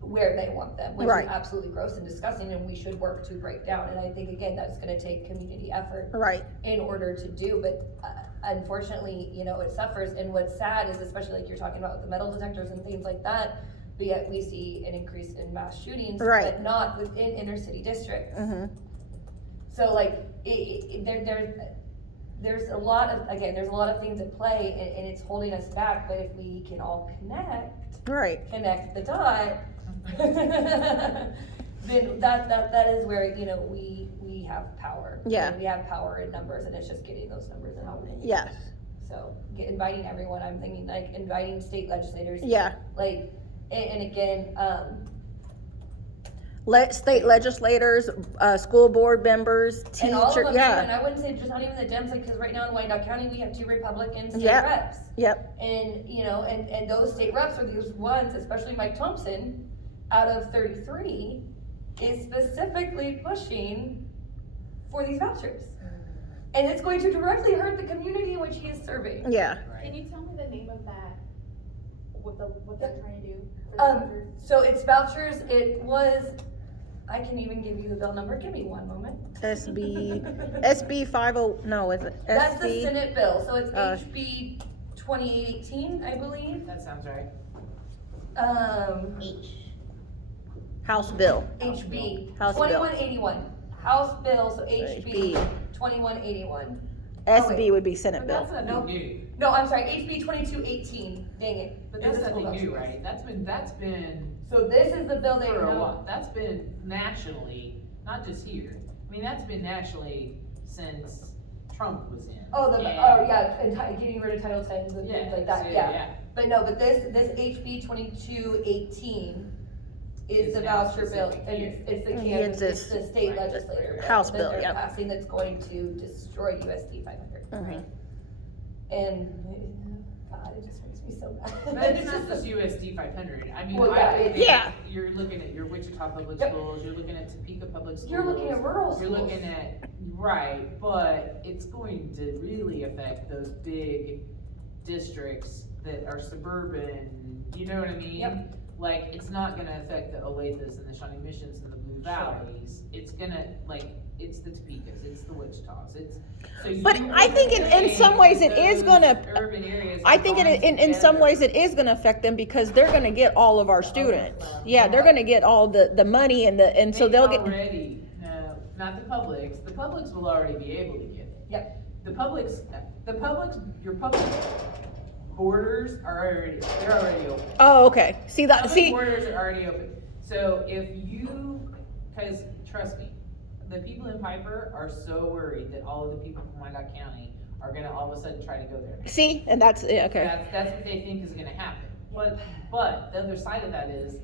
where they want them, which Right. is absolutely gross and disgusting, and we should work to break down. And I think, again, that's gonna take community effort Right. in order to do, but unfortunately, it suffers. And what's sad is, especially like you're talking about with the metal detectors and things like that, but yet we see an increase in mass shootings, Right. but not within inner city districts. Mm-hmm. So like, there's a lot of things at play, and it's holding us back, but if we can all connect the dot, then that is where, we have power. Yeah. And we have power in numbers, and it's just getting those numbers and how we. Yes. So, inviting everyone, I'm thinking like inviting state legislators. Yeah. Like, and again, State legislators, school board members, and all of teachers. them too, and Yeah. I wouldn't say just not even the Dems, like, cause right now in Wyandotte County, we have 2 Republican state Yep. reps. Yep. And, and those state reps are these ones, especially Mike Thompson, out of 33, is specifically pushing for these vouchers. And it's going to directly hurt the community in which he is serving. Yeah. Can you tell me the name of that, what they're trying to do for the vouchers? So it's vouchers, it was, I can even give you the bill number, give me one moment. SB 50, no, is it? That's the SB? Senate bill, so it's HB 2818, I believe. That sounds right. House bill. HB House bill. 2181. House bill, so HB HB. 2181. SB would be Senate But bill. that's nothing new. No, I'm sorry, HB 2218. Dang it. But It's that's a school nothing new, voucher. right? That's been So this is the bill they for a know. while. That's been nationally, not just here. I mean, that's been nationally since Trump was in. Getting rid of Title 10 and things like that, so, yeah. But no, but this HB 2218 is the It's now voucher bill, specific and here. it's the Yeah, Kansas, it's it's the state right. legislature. House that bill, they're yeah. passing that's going to destroy USD 500. Mhm. And, God, it just makes me so mad. But it's not just USD 500. I mean, Well, yeah. You're looking at your Wichita Public Yep. Schools, you're looking at Topeka Public Schools. You're looking at rural You're schools. looking at, right, but it's going to really affect those big districts that are suburban, you know what I mean? Yep. Like, it's not gonna affect the Olathes and the Shawnee Missions and the Blue Valleys. It's gonna, it's the Topekas, it's the Wichitas, But I think in some ways it is gonna, urban areas. I think in some ways it is gonna affect them because they're gonna get all of our students. Yeah, they're gonna get all the money and so they'll get. Already, not the publics will already be able to get it. Yep. Your public borders are already open. Oh, okay. See that, Public see, borders are already open. So if you, cause trust me, the people in Piper are so worried that all of the people from Wyandotte County are gonna all of a sudden try to go there. see, and that's, yeah, okay. That's what they think is gonna happen. But the other side of that is,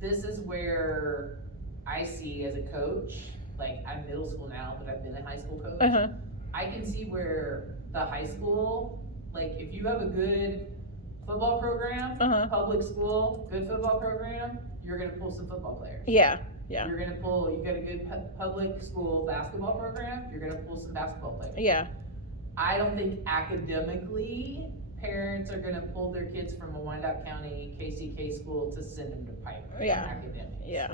this is where I see as a coach, like I'm middle school now, but I've been a high school coach. Uh-huh. I can see where the high school, like if you have a good football program, Uh-huh. public school, good football program, you're gonna pull some football players. Yeah, yeah, You've got a good public school basketball program, you're gonna pull some basketball players. yeah, I don't think academically, parents are gonna pull their kids from a Wyandotte County KCK school to send them to Piper for Yeah. academics. yeah.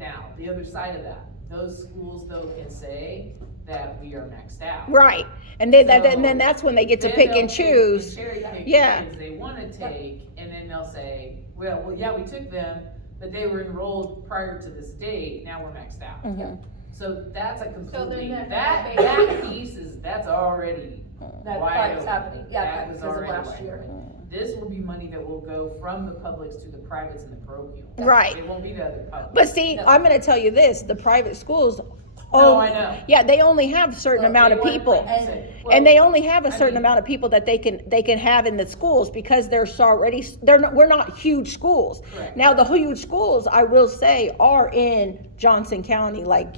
Now, the other side of that, those schools though can say that we are maxed out. Right, and then, So, and then that's when they get to Then pick they'll and pick choose. Cherry pick the Yeah. kids they wanna take, and then they'll say, well, yeah, we took them, but they were enrolled prior to this date, now we're maxed out. Mhm. So that's a So completely, then that piece that's already That wide part's open. happening, yeah, That was because of already last wide year. open. This will be money that will go from the publics to the privates and the parochial. Right. It won't be to other publics. But see, No. I'm gonna tell you this, the private schools. No, I know. Yeah, they only have a certain Well, amount They of want- people. like you said, well, And they only have a I certain mean- amount of people that they can have in the schools because they're so already, we're not huge schools. Correct. Now, the huge schools, I will say, are in Johnson County, like,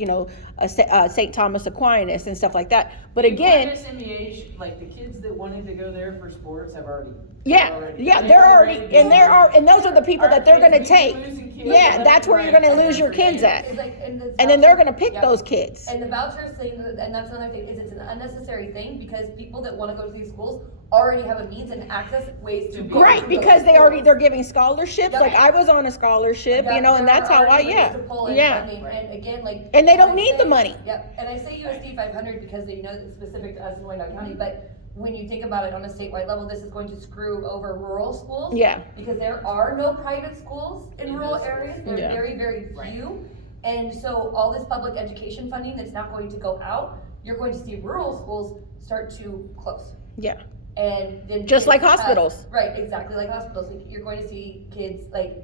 St. Thomas Aquinas and stuff like that. But again, Aquinas MEH, like the kids that wanted to go there for sports have already. they're already, and those are the people that they're gonna take. Yeah, Yeah, that's where you're gonna lose your kids at. It's like, And then they're gonna vouchers- pick yeah. those kids. And the vouchers thing, and that's another thing, is it's an unnecessary thing, because people that wanna go to these schools already have a means and access ways to go Right, to because those schools. they're giving scholarships, Yep. like I was on a scholarship, Yeah, and that's there how are I, already ways yeah, to pull in yeah. funding, Right. and again, like. And they don't I need the say- money. Yep, and I say USD 500 because they know it's specific to us in Wyandotte County, but when you think about it on a statewide level, this is going to screw over rural schools. Yeah. Because there are no private schools in In rural those areas, schools. they're Yeah. very, very Right. few. And so all this public education funding that's not going to go out, you're going to see rural schools start to close. Yeah. And then. Just like kids have- hospitals. Right, exactly, like hospitals, like, you're going to see kids, like,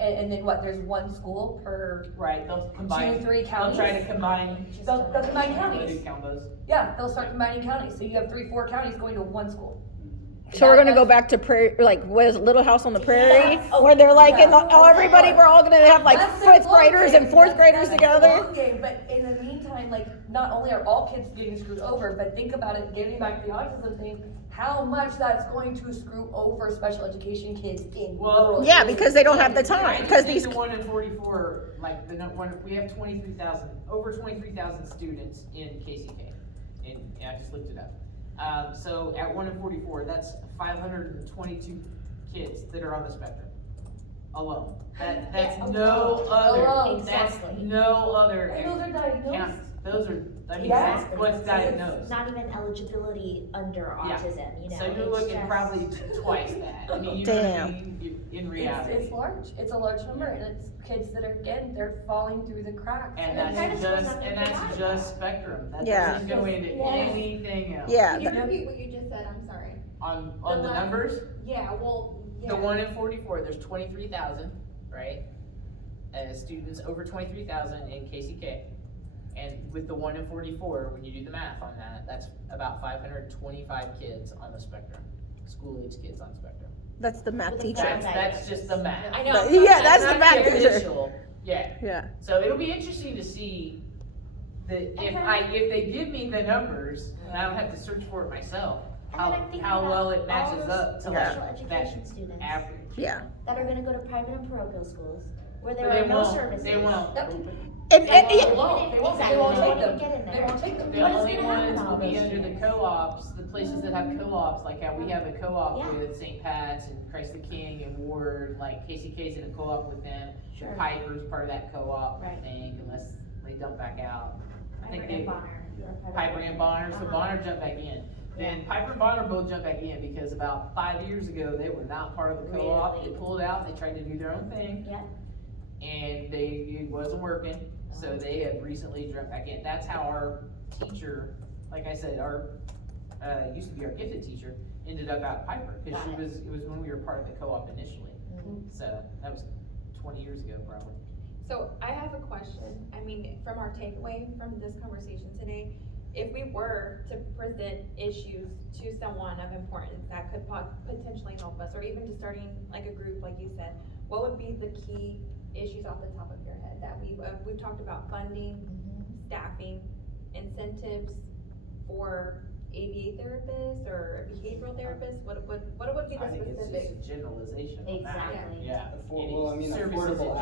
and then what, there's one school per, Right, they'll combine. 2-3 They'll counties. try to combine. They'll combine They counties. do count those. Yeah, they'll start combining counties, so you have 3-4 counties going to one school. So we're gonna go That's- back to prairie, like, what is it, Little House on the Prairie? Yes. Where they're like, Yeah. everybody, we're all gonna have like That's the fifth long graders game. and fourth That's graders the together. long game. But in the meantime, like, not only are all kids getting screwed over, but think about it, getting back to the autism thing, how much that's going to screw over special education kids in Well, rural Yeah, areas. because they don't have the I time, just because think these, the 1 in 44, like we have 23,000, over 23,000 students in KCK, and I just looked it up. So at 1 in 44, that's 522 kids that are on the spectrum alone. That's Yeah, no other. alone. That's Exactly. no other. And those are diagnosed. counties. Those are, I mean, Yeah. what's diagnosed. Not even eligibility under Yeah. autism, you know. So you're it's looking just- probably twice that. I mean, you know what I Damn. mean? In reality. It's large, it's a large number, and it's kids that are, again, they're falling through the cracks. And private that's schools just, have and to that's provide just that. spectrum, that Yeah. doesn't go into Yes. anything else. yeah, Can you th- repeat what you just said? I'm sorry. On The the last- numbers, Yeah, well, yeah. the 1 in 44, there's 23,000, right? Students over 23,000 in KCK. And with the 1 in 44, when you do the math on that, that's about 525 kids on the spectrum, school age kids on spectrum. that's the math With a teacher. That's just the math. I know. Yeah, that's the not math teacher. initial. Yeah, Yeah, so it'll be interesting to see that if they give me the numbers, and I don't have to search for it myself, And then I'm thinking how about well it all matches those up to special that education students average. yeah. that are gonna go to private and parochial schools, where there But are they no won't, services. they won't. Yep. And, They yeah, won't, they won't, they Exactly. won't They take won't them, get in they there. won't take them. The What is only gonna happen ones to all will be those under the students? co-ops, the places that have co-ops, like how we have a co-op Yeah. with St. Pat's and Christ the King and Ward, like KCK's in a co-op with them. Sure. Piper's part of that co-op, I Right. think, unless they dump back out. I think Piper and they, Bonner. Piper and Bonner, so Uh-huh. Bonner jumped back in. Then Piper and Bonner both jumped back in because about 5 years ago, they were not part of the co-op. They Really? pulled out, they tried to do their own thing, Yeah, and it wasn't working. So they have recently jumped back in. That's how our teacher, like I said, our, used to be our gifted teacher, ended up at Piper, cause Got it. it was when we were part of the co-op initially. Mhm. So that was 20 years ago probably. So I have a question, I mean, from our takeaway from this conversation today, if we were to present issues to someone of importance that could potentially help us, or even just starting like a group, like you said, what would be the key issues off the top of your head that we've talked about funding, Mhm. staffing, incentives for ABA therapists or behavioral therapists, what would be I the think it's specific? just a generalization on that. Exactly. Yeah. Well, I mean, Services in affordable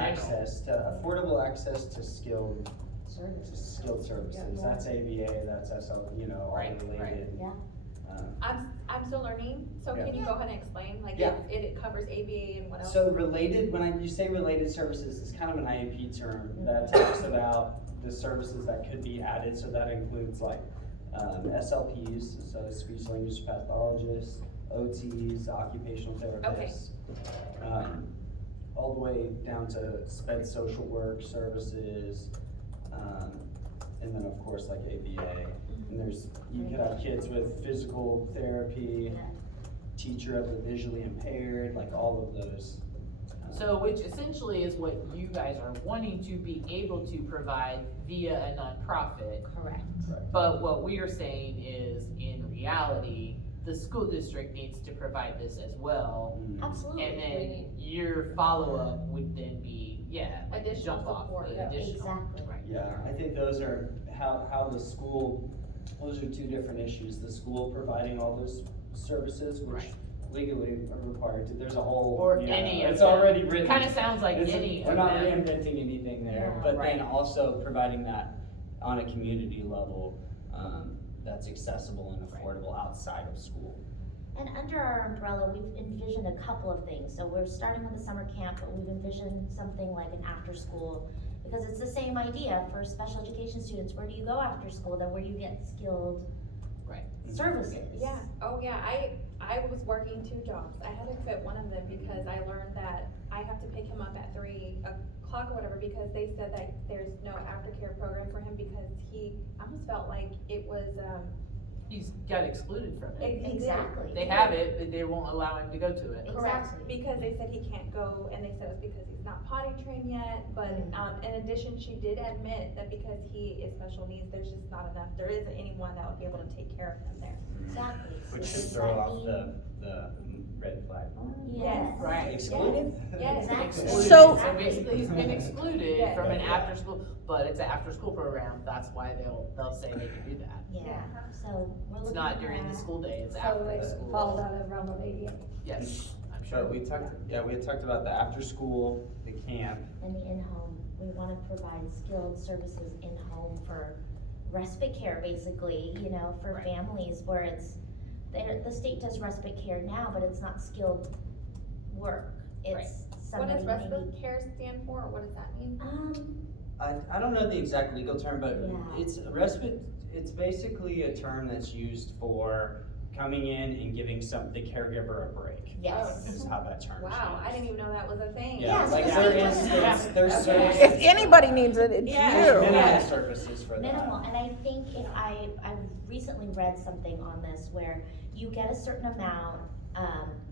access to skilled Services. services, that's ABA, that's SL, you know, all Right, right. related. Yeah. I'm still learning, so can you go ahead and explain, like, Yeah. it covers ABA and what else? So related, you say related services, it's kind of an IEP term that talks about the services that could be added, so that includes like, SLPs, so speech language pathologists, OTs, occupational therapists. All the way down to sped social work services, and then of course like ABA. And you could have kids with physical therapy, Yeah. teacher of the visually impaired, like all of those. So which essentially is what you guys are wanting to be able to provide via a nonprofit. Correct. But what we are saying is, in reality, the school district needs to provide this as well. Absolutely. And then your follow-up would then be, like the Additional jump off, support, the yeah. additional. Exactly. Right. Yeah, I think those are how the school, those are two different issues. The school providing all those services, which Right. legally are required to, there's a whole. Or yeah, any of it's them. already written. Kinda sounds like It's- any We're of not them. reinventing anything there, Yeah. but Right. then also providing that on a community level, that's accessible and affordable outside of school. And under our umbrella, we've envisioned a couple of things. So we're starting with the summer camp, but we've envisioned something like an after school. Because it's the same idea for special education students. Where do you go after school? Then where do you get skilled Right. services? Yeah, oh yeah, I was working 2 jobs, I had to quit one of them because I learned that I have to pick him up at 3 o'clock or whatever, because they said that there's no aftercare program for him, because I almost felt like it was, He's got excluded from it. Exactly. They have it, but they won't allow him to go to it. correct, Exactly. because they said he can't go, and they said it's because he's not potty trained yet, but, in addition, she did admit that because he is special needs, there's just not enough, there isn't anyone that would be able to take care of him there. Exactly. Which So should does throw that off mean- the red flag. Yes. Right. Excluded? Yes. Been Exactly. excluded. So- So basically, he's been excluded Yes. from an after-school, but it's an after-school program, that's why they'll say they can do that. Yeah, so we're looking It's not at during the that. school day, it's So after it the school. falls out of realm of ADA. Yes, I'm sure. But we had talked about the after school, the camp. And the in-home, we wanna provide skilled services in-home for respite care, basically, you know, for Right. families where the state does respite care now, but it's not skilled work. It's What somebody does maybe. respite care stand for, or what does that mean? I don't know the exact legal term, but Yeah. it's respite, it's basically a term that's used for coming in and giving the caregiver a break. Yes. Is how that term is Wow, I used. didn't even know that was a thing. Yeah, so like the there state is, doesn't- there's Okay. services. If anybody needs it, it's Yeah. There's you. minimal services for that. Minimal, and I think if I recently read something on this where you get a certain amount,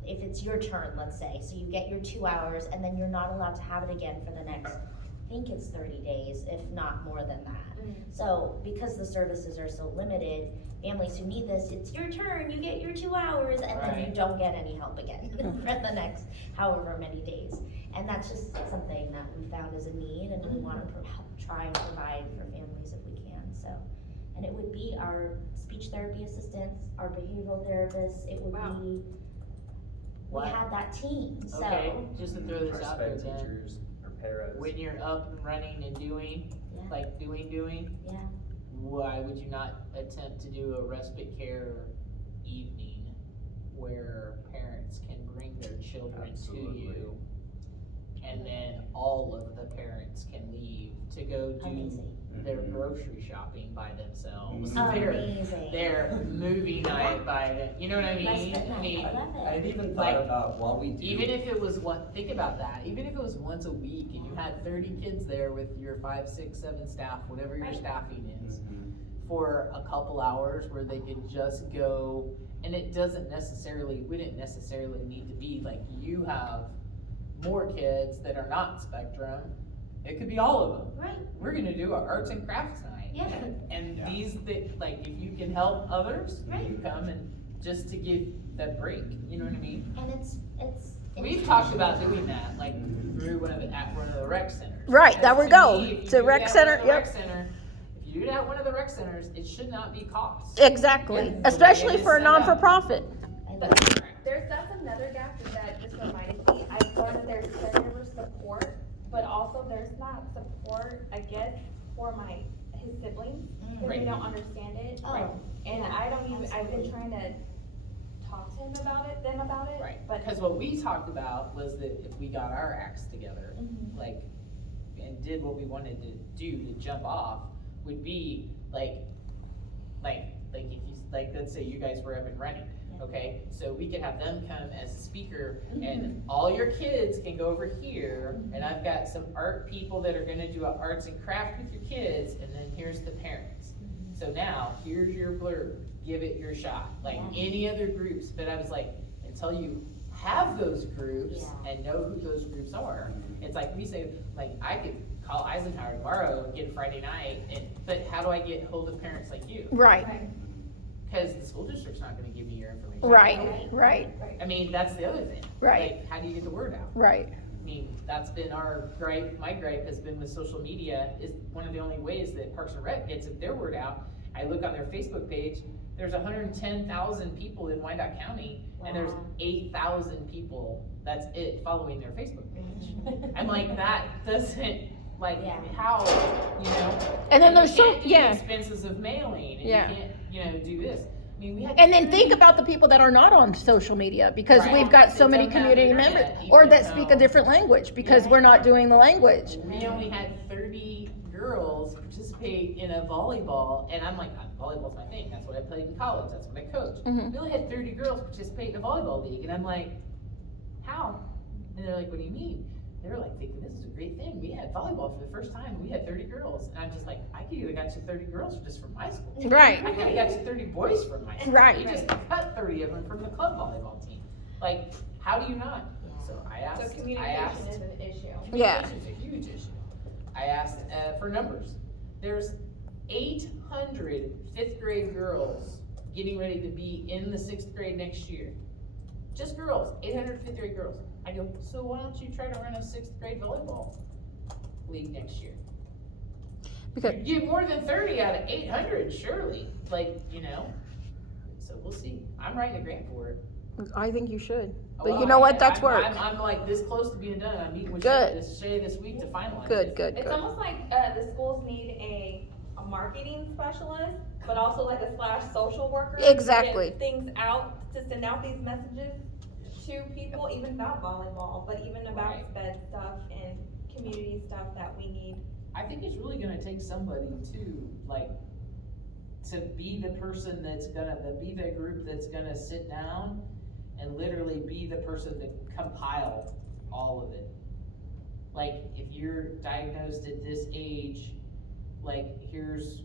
if it's your turn, let's say, so you get your 2 hours and then you're not allowed to have it again for the next, I think it's 30 days, if not more than that. Mm. So because the services are so limited, families who need this, it's your turn, you get your 2 hours, and then you Right. don't get any help again for the next however many days. And that's just something that we found as a need, and we wanna try and provide for families if we can, so. And it would be our speech therapy assistants, our behavioral therapists, it would Wow. be, we What? had that team, so. Okay, just to throw this Our out there sped then, teachers or paras. when you're up and running and doing, Yeah. like doing, Yeah. why would you not attempt to do a respite care evening where parents can bring their children to Absolutely. you? And then all of the parents can leave to go do Amazing. their grocery shopping by themselves. Mhm. Amazing. Their movie night by them, you know what I Let's mean? fit I mean, night. I love it. I've even Like, thought about while we do. even if it was think about that, even if it was once a week and you had 30 kids there with your 5, 6, 7 staff, whatever your Right. staffing is, Mhm. for a couple hours where they could just go, and it wouldn't necessarily need to be like you have more kids that are not spectrum. It could be all of them. Right. We're gonna do our arts and crafts night. Yeah. And Yeah. like, if you can help others, Right. you come and just to give that break, you know what I mean? And it's. We've talked about doing that, like, through at one of the rec centers. Right, there we To go. me, if you It's a do it rec at center, one of the yep. rec center, if you do it at one of the rec centers, it should not be cost. Exactly, Yeah. especially for a Set up. non-for-profit. That's another gap that just reminded me, I saw that there's caregiver support, but also there's not support, I guess, for his siblings, because Right. they don't understand it. Oh. And I don't even, I've been trying to talk to him about it, Right, but. because what we talked about was that if we got our acts together, Mhm. like, and did what we wanted to do to jump off, would be like if you, like, let's say you guys were up and running, okay? So we could have them come as a speaker, and all your kids can go over here, and I've got some art people that are gonna do an arts and craft with your kids, and then here's the parents. So now, here's your blurb, give it your shot, like any other groups, but I was like, until you have those groups Yeah. and know who those groups are, it's like we say, like, I could call Eisenhower tomorrow and get Friday night, but how do I get hold of parents like you? Right, Because the school district's not gonna give me your information. right. I mean, that's the other thing. Right. Like, how do you get the word out? Right. I mean, that's been our gripe, my gripe has been with social media, is one of the only ways that Parks and Rec gets their word out. I look on their Facebook page, there's 110,000 people in Wyandotte County, and there's Wow. 8,000 people, that's it, following their Facebook page. I'm like, that doesn't, like, Yeah. how, you know? And then you there's can't do the yeah. expenses of mailing, and Yeah. you can't, do this. I mean, we had. And then think 30 about the people that are not on social media, because Right. we've got so They many don't have community internet, members, even or that speak a though- different language, because Yeah. we're not doing the language. We only had 30 girls participate in a volleyball, and I'm like, volleyball's my thing, that's what I played in college, that's what I coached. Mhm. We only had 30 girls participate in a volleyball league, and I'm like, how? And they're like, what do you mean? They were like thinking, this is a great thing, we had volleyball for the first time, we had 30 girls, and I'm just like, I could have got you 30 girls just from my school. I Right, could have got you 30 boys from my school. Right. You just cut 30 of them from the club volleyball team. Like, how do you not? So I So asked, communication is an issue. Yeah. Communication's a huge issue. I asked for numbers. There's 800 fifth grade girls getting ready to be in the 6th grade next year. Just girls, 800 fifth grade girls. I go, so why don't you try to run a 6th grade volleyball league next year? because, You'd get more than 30 out of 800, surely. Like, so we'll see. I'm writing a grant for it. I think you should, but Well, you know what, that's I'm- work. I'm like this close to being done. I'm meeting with Good. Shay this week to finalize Good, it. good, It's good. almost like, the schools need a marketing specialist, but also like a / social worker. to Exactly. get things out, to send out these messages to people, even about volleyball, but even about Right. sped stuff and community stuff that we need. I think it's really gonna take somebody to be the person be the group that's gonna sit down and literally be the person to compile all of it. Like, if you're diagnosed at this age, like, here's,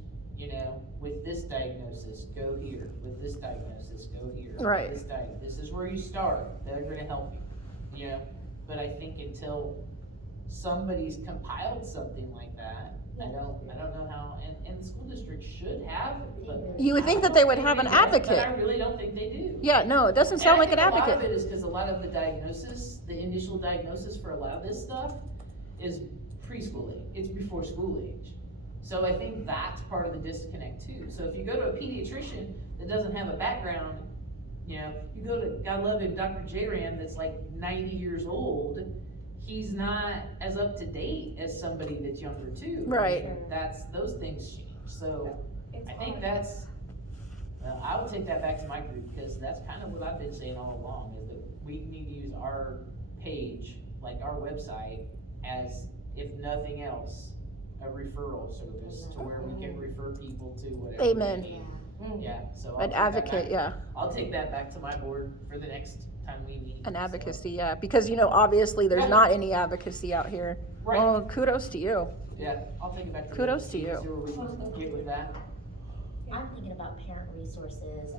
with this diagnosis, go here, with this diagnosis, go here. with Right. This is where you start, they're gonna help you, But I think until somebody's compiled something like that, I don't know how, and the school district should have, but. You would think that they would have an But I advocate. really don't think they do. Yeah, no, it doesn't sound like an And I think a lot advocate. of it is because a lot of the diagnosis, the initial diagnosis for a lot of this stuff is preschool age, it's before school age. So I think that's part of the disconnect too. So if you go to a pediatrician that doesn't have a background, you go to, God love him, Dr. J. Ram, that's like 90 years old, he's not as up to date as somebody that's younger too. Right. Those things change, so It's I think hard. I would take that back to my group, because that's kind of what I've been saying all along, is that we need to use our page, like our website, as, if nothing else, a referral service to where we can refer people to whatever. Amen. they need. Yeah, so. I'll An take that advocate, back. yeah, I'll take that back to my board for the next time we meet. an so. advocacy, yeah, because, you know, obviously, there's not any advocacy out here. Right. Well, kudos to you. Yeah, I'll take it back to. Kudos to see you. where we can get with that. I'm thinking about parent resources,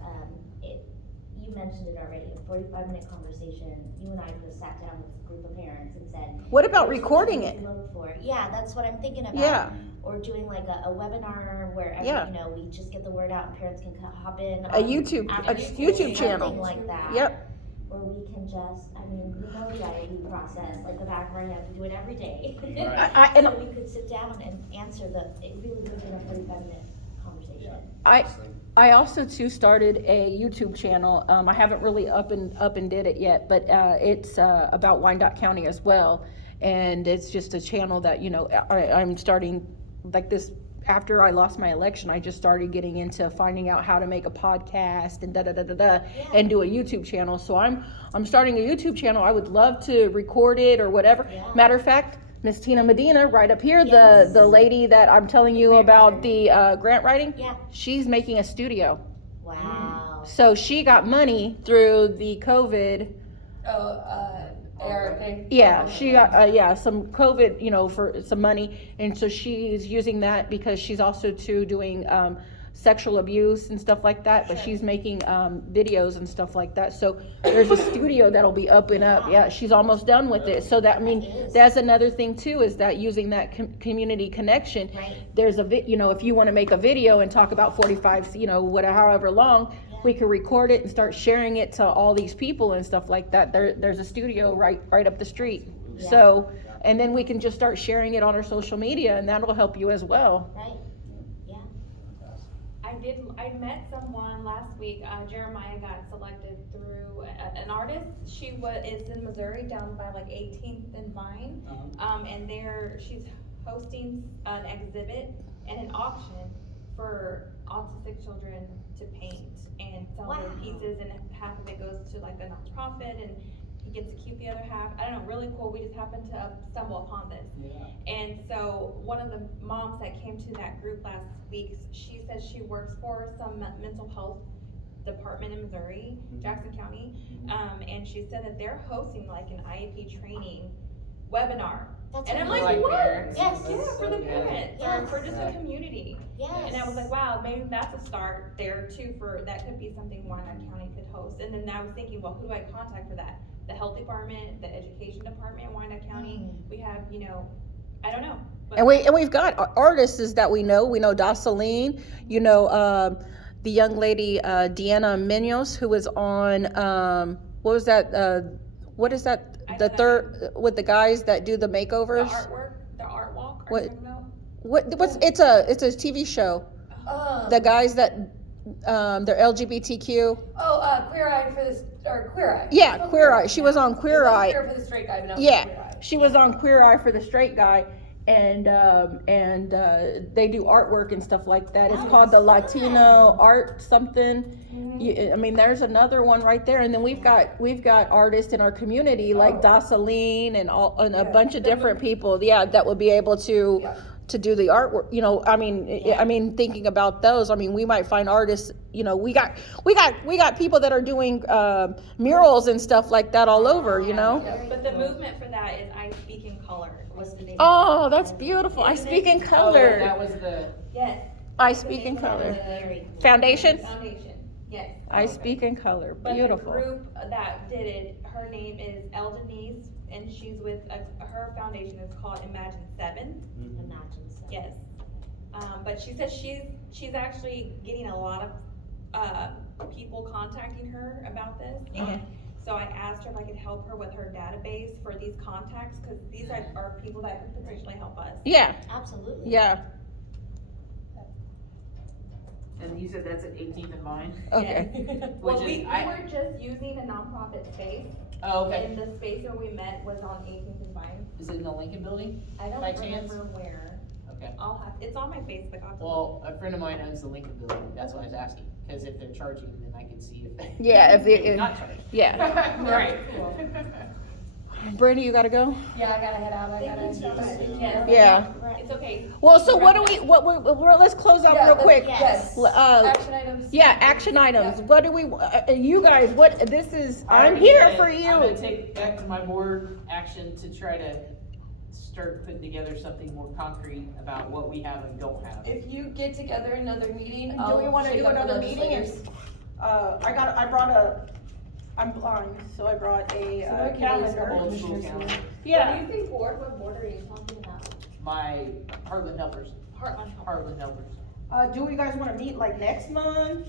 you mentioned it already, a 45-minute conversation, you and I could have sat down with a group of parents and said. What about "Here's recording what it?" to Look for, yeah, that's what I'm thinking about. Yeah. Or doing like a webinar where, Yeah. you know, we just get the word out and parents can hop in. A YouTube channel. Something like that. Yep. Where we can just, I mean, we know the IAP process, like the back of our head, we do it every day. Right. And So we could sit down and answer it really would have been a 45-minute conversation. I also too started a YouTube channel. I haven't really up and did it yet, but it's about Wyandotte County as well, and it's just a channel that, you know, I'm starting like this. After I lost my election, I just started getting into finding out how to make a podcast and and do a YouTube channel. So I'm starting a YouTube channel. I would love to record it or whatever. Yeah. Matter of fact, Miss Tina Medina, right up here, Yes. the lady that I'm telling you about the grant writing, Yeah. she's making a studio. Wow. So she got money through the COVID. ARP. Yeah, she got some COVID, you know, for some money, and so she's using that because she's also too doing sexual abuse and stuff like that. But she's making videos and stuff like that. So there's a studio that'll be up and up. Yeah, she's almost done with it. So that, I mean, that's another thing too, is that using that community connection. Right. There's you know, if you want to make a video and talk about 45, you know, whatever, however long. We could record it and start sharing it to all these people and stuff like that. There's a studio right up the street. Yeah. So, and then we can just start sharing it on our social media, and that'll help you as well. Right. Yeah. I met someone last week, Jeremiah got selected through an artist. She is in Missouri, down by like 18th and Vine. And she's hosting an exhibit and an auction for autistic children to paint and sell their Wow. pieces, and half of it goes to like a nonprofit, and he gets to keep the other half. I don't know, really cool. We just happened to stumble upon this. Yeah. And so one of the moms that came to that group last week, she says she works for some mental health department in Missouri, Jackson County, and she said that they're hosting like an IEP training webinar. That's And I'm amazing. like, what? parents. Yes. Yeah, for the Yeah. parents, Yes. for just the community. Yes. And I was like, wow, maybe that's a start there too, that could be something Wyandotte County could host. And then I was thinking, well, who do I contact for that? The health department, the education department in Wyandotte County. We have, you know, I don't know. But And we've got artists that we know. We know Daceline, you know, the young lady, Deanna Munoz, who was on, what was that, what is that? I The know third, with the guys that do the the makeovers? artwork, the art walk, are What- you talking about? What's, it's a TV show. The guys that, they're LGBTQ. Queer Eye for this, or Queer Eye. Yeah, Queer Eye. She was on Queer Eye. Queer for the straight guy, but not Queer Yeah, Eye. she was on Queer Eye for the straight guy, and they do artwork and stuff like that. It's called the Latino Art something. I mean, there's another one right there, and then we've got artists in our community like Daceline and a bunch of different people. Yeah, that would be able to do the artwork. You know, I mean, thinking about those, I mean, we might find artists. You know, we got people that are doing murals and stuff like that all over. You know. But the movement for that is I Speak in Color. Was the name. Oh, that's beautiful. I speak in Oh, color. that was the. Yes. I speak in color. Very cool. Foundation? Foundation, yes. I speak in color. But Beautiful. the group that did it, her name is El Denise, and she's with, her foundation is called Imagine 7. Imagine so. Yes. But she says she's actually getting a lot of people contacting her about this. And so I asked her if I could help her with her database for these contacts, because these are people that could potentially help us. Yeah, Absolutely. yeah. And you said that's at 18th and Vine? Okay. Well, Which we is- I- were just using a nonprofit space, Oh, okay. and the space where we met was on 18th and Vine. Is it in the Lincoln Building? I don't By chance? remember where. Okay. It's on my Facebook. I'll have to Well, a friend of mine owns the Lincoln Building. That's why I was asking. Because if they're charging, then I can see if they. Yeah, if they- Not charging. Yeah. Right. Brandy, you gotta go? Yeah, I gotta head out, I gotta. Yeah. It's okay. Well, so what do we, let's close out Yeah, real let's- quick. Yes. Action items. Yeah, action items. Yeah. What do we, you guys, this is, I'm already here said for I'm gonna you. take back to my board action to try to start putting together something more concrete about what we have and don't have. If you get together another meeting, Do we wanna do another meeting? I'm blind, so I brought a calendar. Old school calendar. Yeah. When you say board, what board are you talking about? My Heartland Helpers, Heartland. Heartland Helpers. Do we guys wanna meet like next month?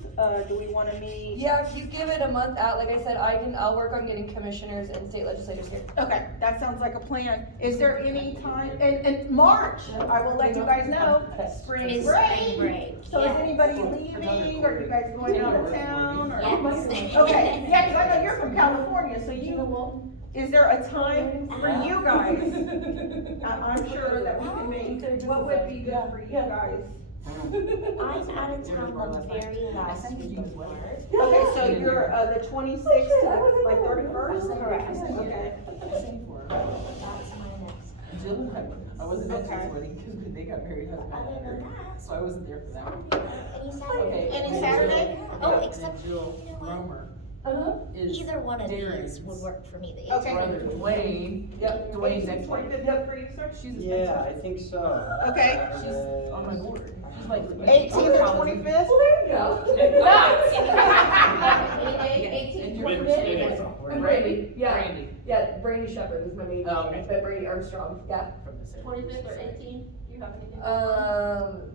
Do we wanna meet? Yeah, if you give it a month out, like I said, I'll work on getting commissioners and state legislators here. Okay, that sounds like a plan. Is there any time, and March, I will let you guys know, spring It's break. spring break. So is Yeah. anybody leaving, or you guys going out of town, or? Yes. Okay, yeah, cause I know you're from California, so is there a time for you guys? I'm sure that we can make, what would be good for you guys? I'm out of town the very last week of March. Okay, so you're, the 26th to like 31st? Correct. Okay. That's my next. Jill and Pepper. I wasn't at Okay. Jill's wedding because they got married husband Other and than wife, that, so I wasn't there for that one. any Saturday. Okay. Any Saturday? Oh, Yeah, except, and Jill you know what? Romer is Either one of Darren's these would work for me. The Okay. 18th. brother Dwayne. Yep, Dwayne's next one. 25th up for you, sir? She's a Yeah, I think so. Okay. She's on my board. She's like. 18th or 25th? There you go. And you're And Brady, yeah, Brandy yeah, Brady Shepherd is my maiden Oh, name, okay. but Brady Armstrong, yeah. from this area. 25th or 18th? Do you have anything?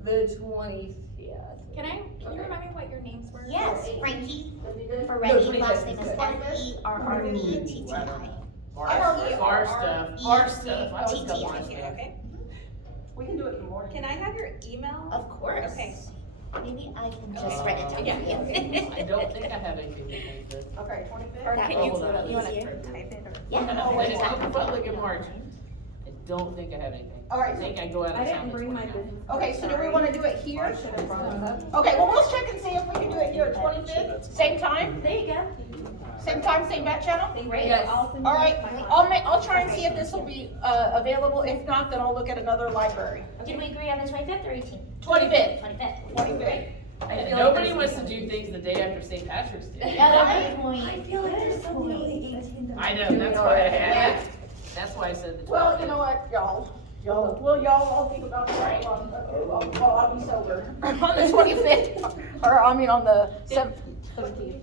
The 20th, yeah. Can you remind me what your names were? Yes, Frankie No, Ferretti, 25th last name is is good. Ferretti. Our stuff, our stuff. I always got my TTI. stuff. Okay. We can do it in the morning. Can I have your email? Of course. Okay. Maybe I can just write it down for you. I don't think I have anything to take this. Okay, 25th? Or That can you, will be you wanna easier. type it or? Yeah. I just look at public in March. I don't think I have anything. All right. I think I go out of I town. didn't the bring my 29th. business. Okay, so do we wanna do it here? Okay. Okay, well, we'll check and see if we can do it here at 25th, same time? There you go. Same time, same back channel? Great. Yes. I'll send All you right, my- I'll try and see if this will be, available. If not, then I'll look at another library. Did we agree on the 25th or 18th? 25th. 25th. 25th. And nobody wants to do things the day after St. Patrick's Day. Yeah, good point. I feel like there's something on the 18th. I know, that's why I had it. That's why I said the 25th. Well, you know what, y'all all think about it, right? I'll be sober on the 25th, or I mean on the 17th.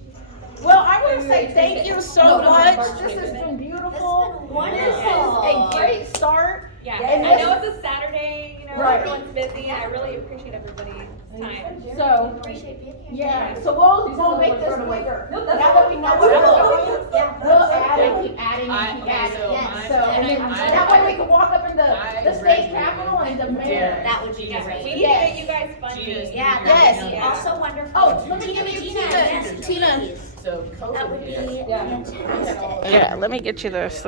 Well, I want to say thank you so much. This has been beautiful. It's been This is wonderful. a great start. Yeah, And I this- know it's a Saturday, you know, Right. everyone's busy, and I really appreciate everybody's time. So, Appreciate being here. yeah, so we'll make this bigger. No, Now that's that we know where we're going, Yeah. we'll add and keep adding I- and keep okay, adding. so Yes. I- So, and then, I- that way we can walk up in the state graduated capitol and with demand. Darren. That would be Gina's great. We like- need to get you guys funding. Gina's Yeah, the that Yes. would be Yeah. also wonderful. Oh, let me give you Tina. Yes, Tina. please. So That would COVID be hit. Yeah. fantastic. Yeah, let me get you this.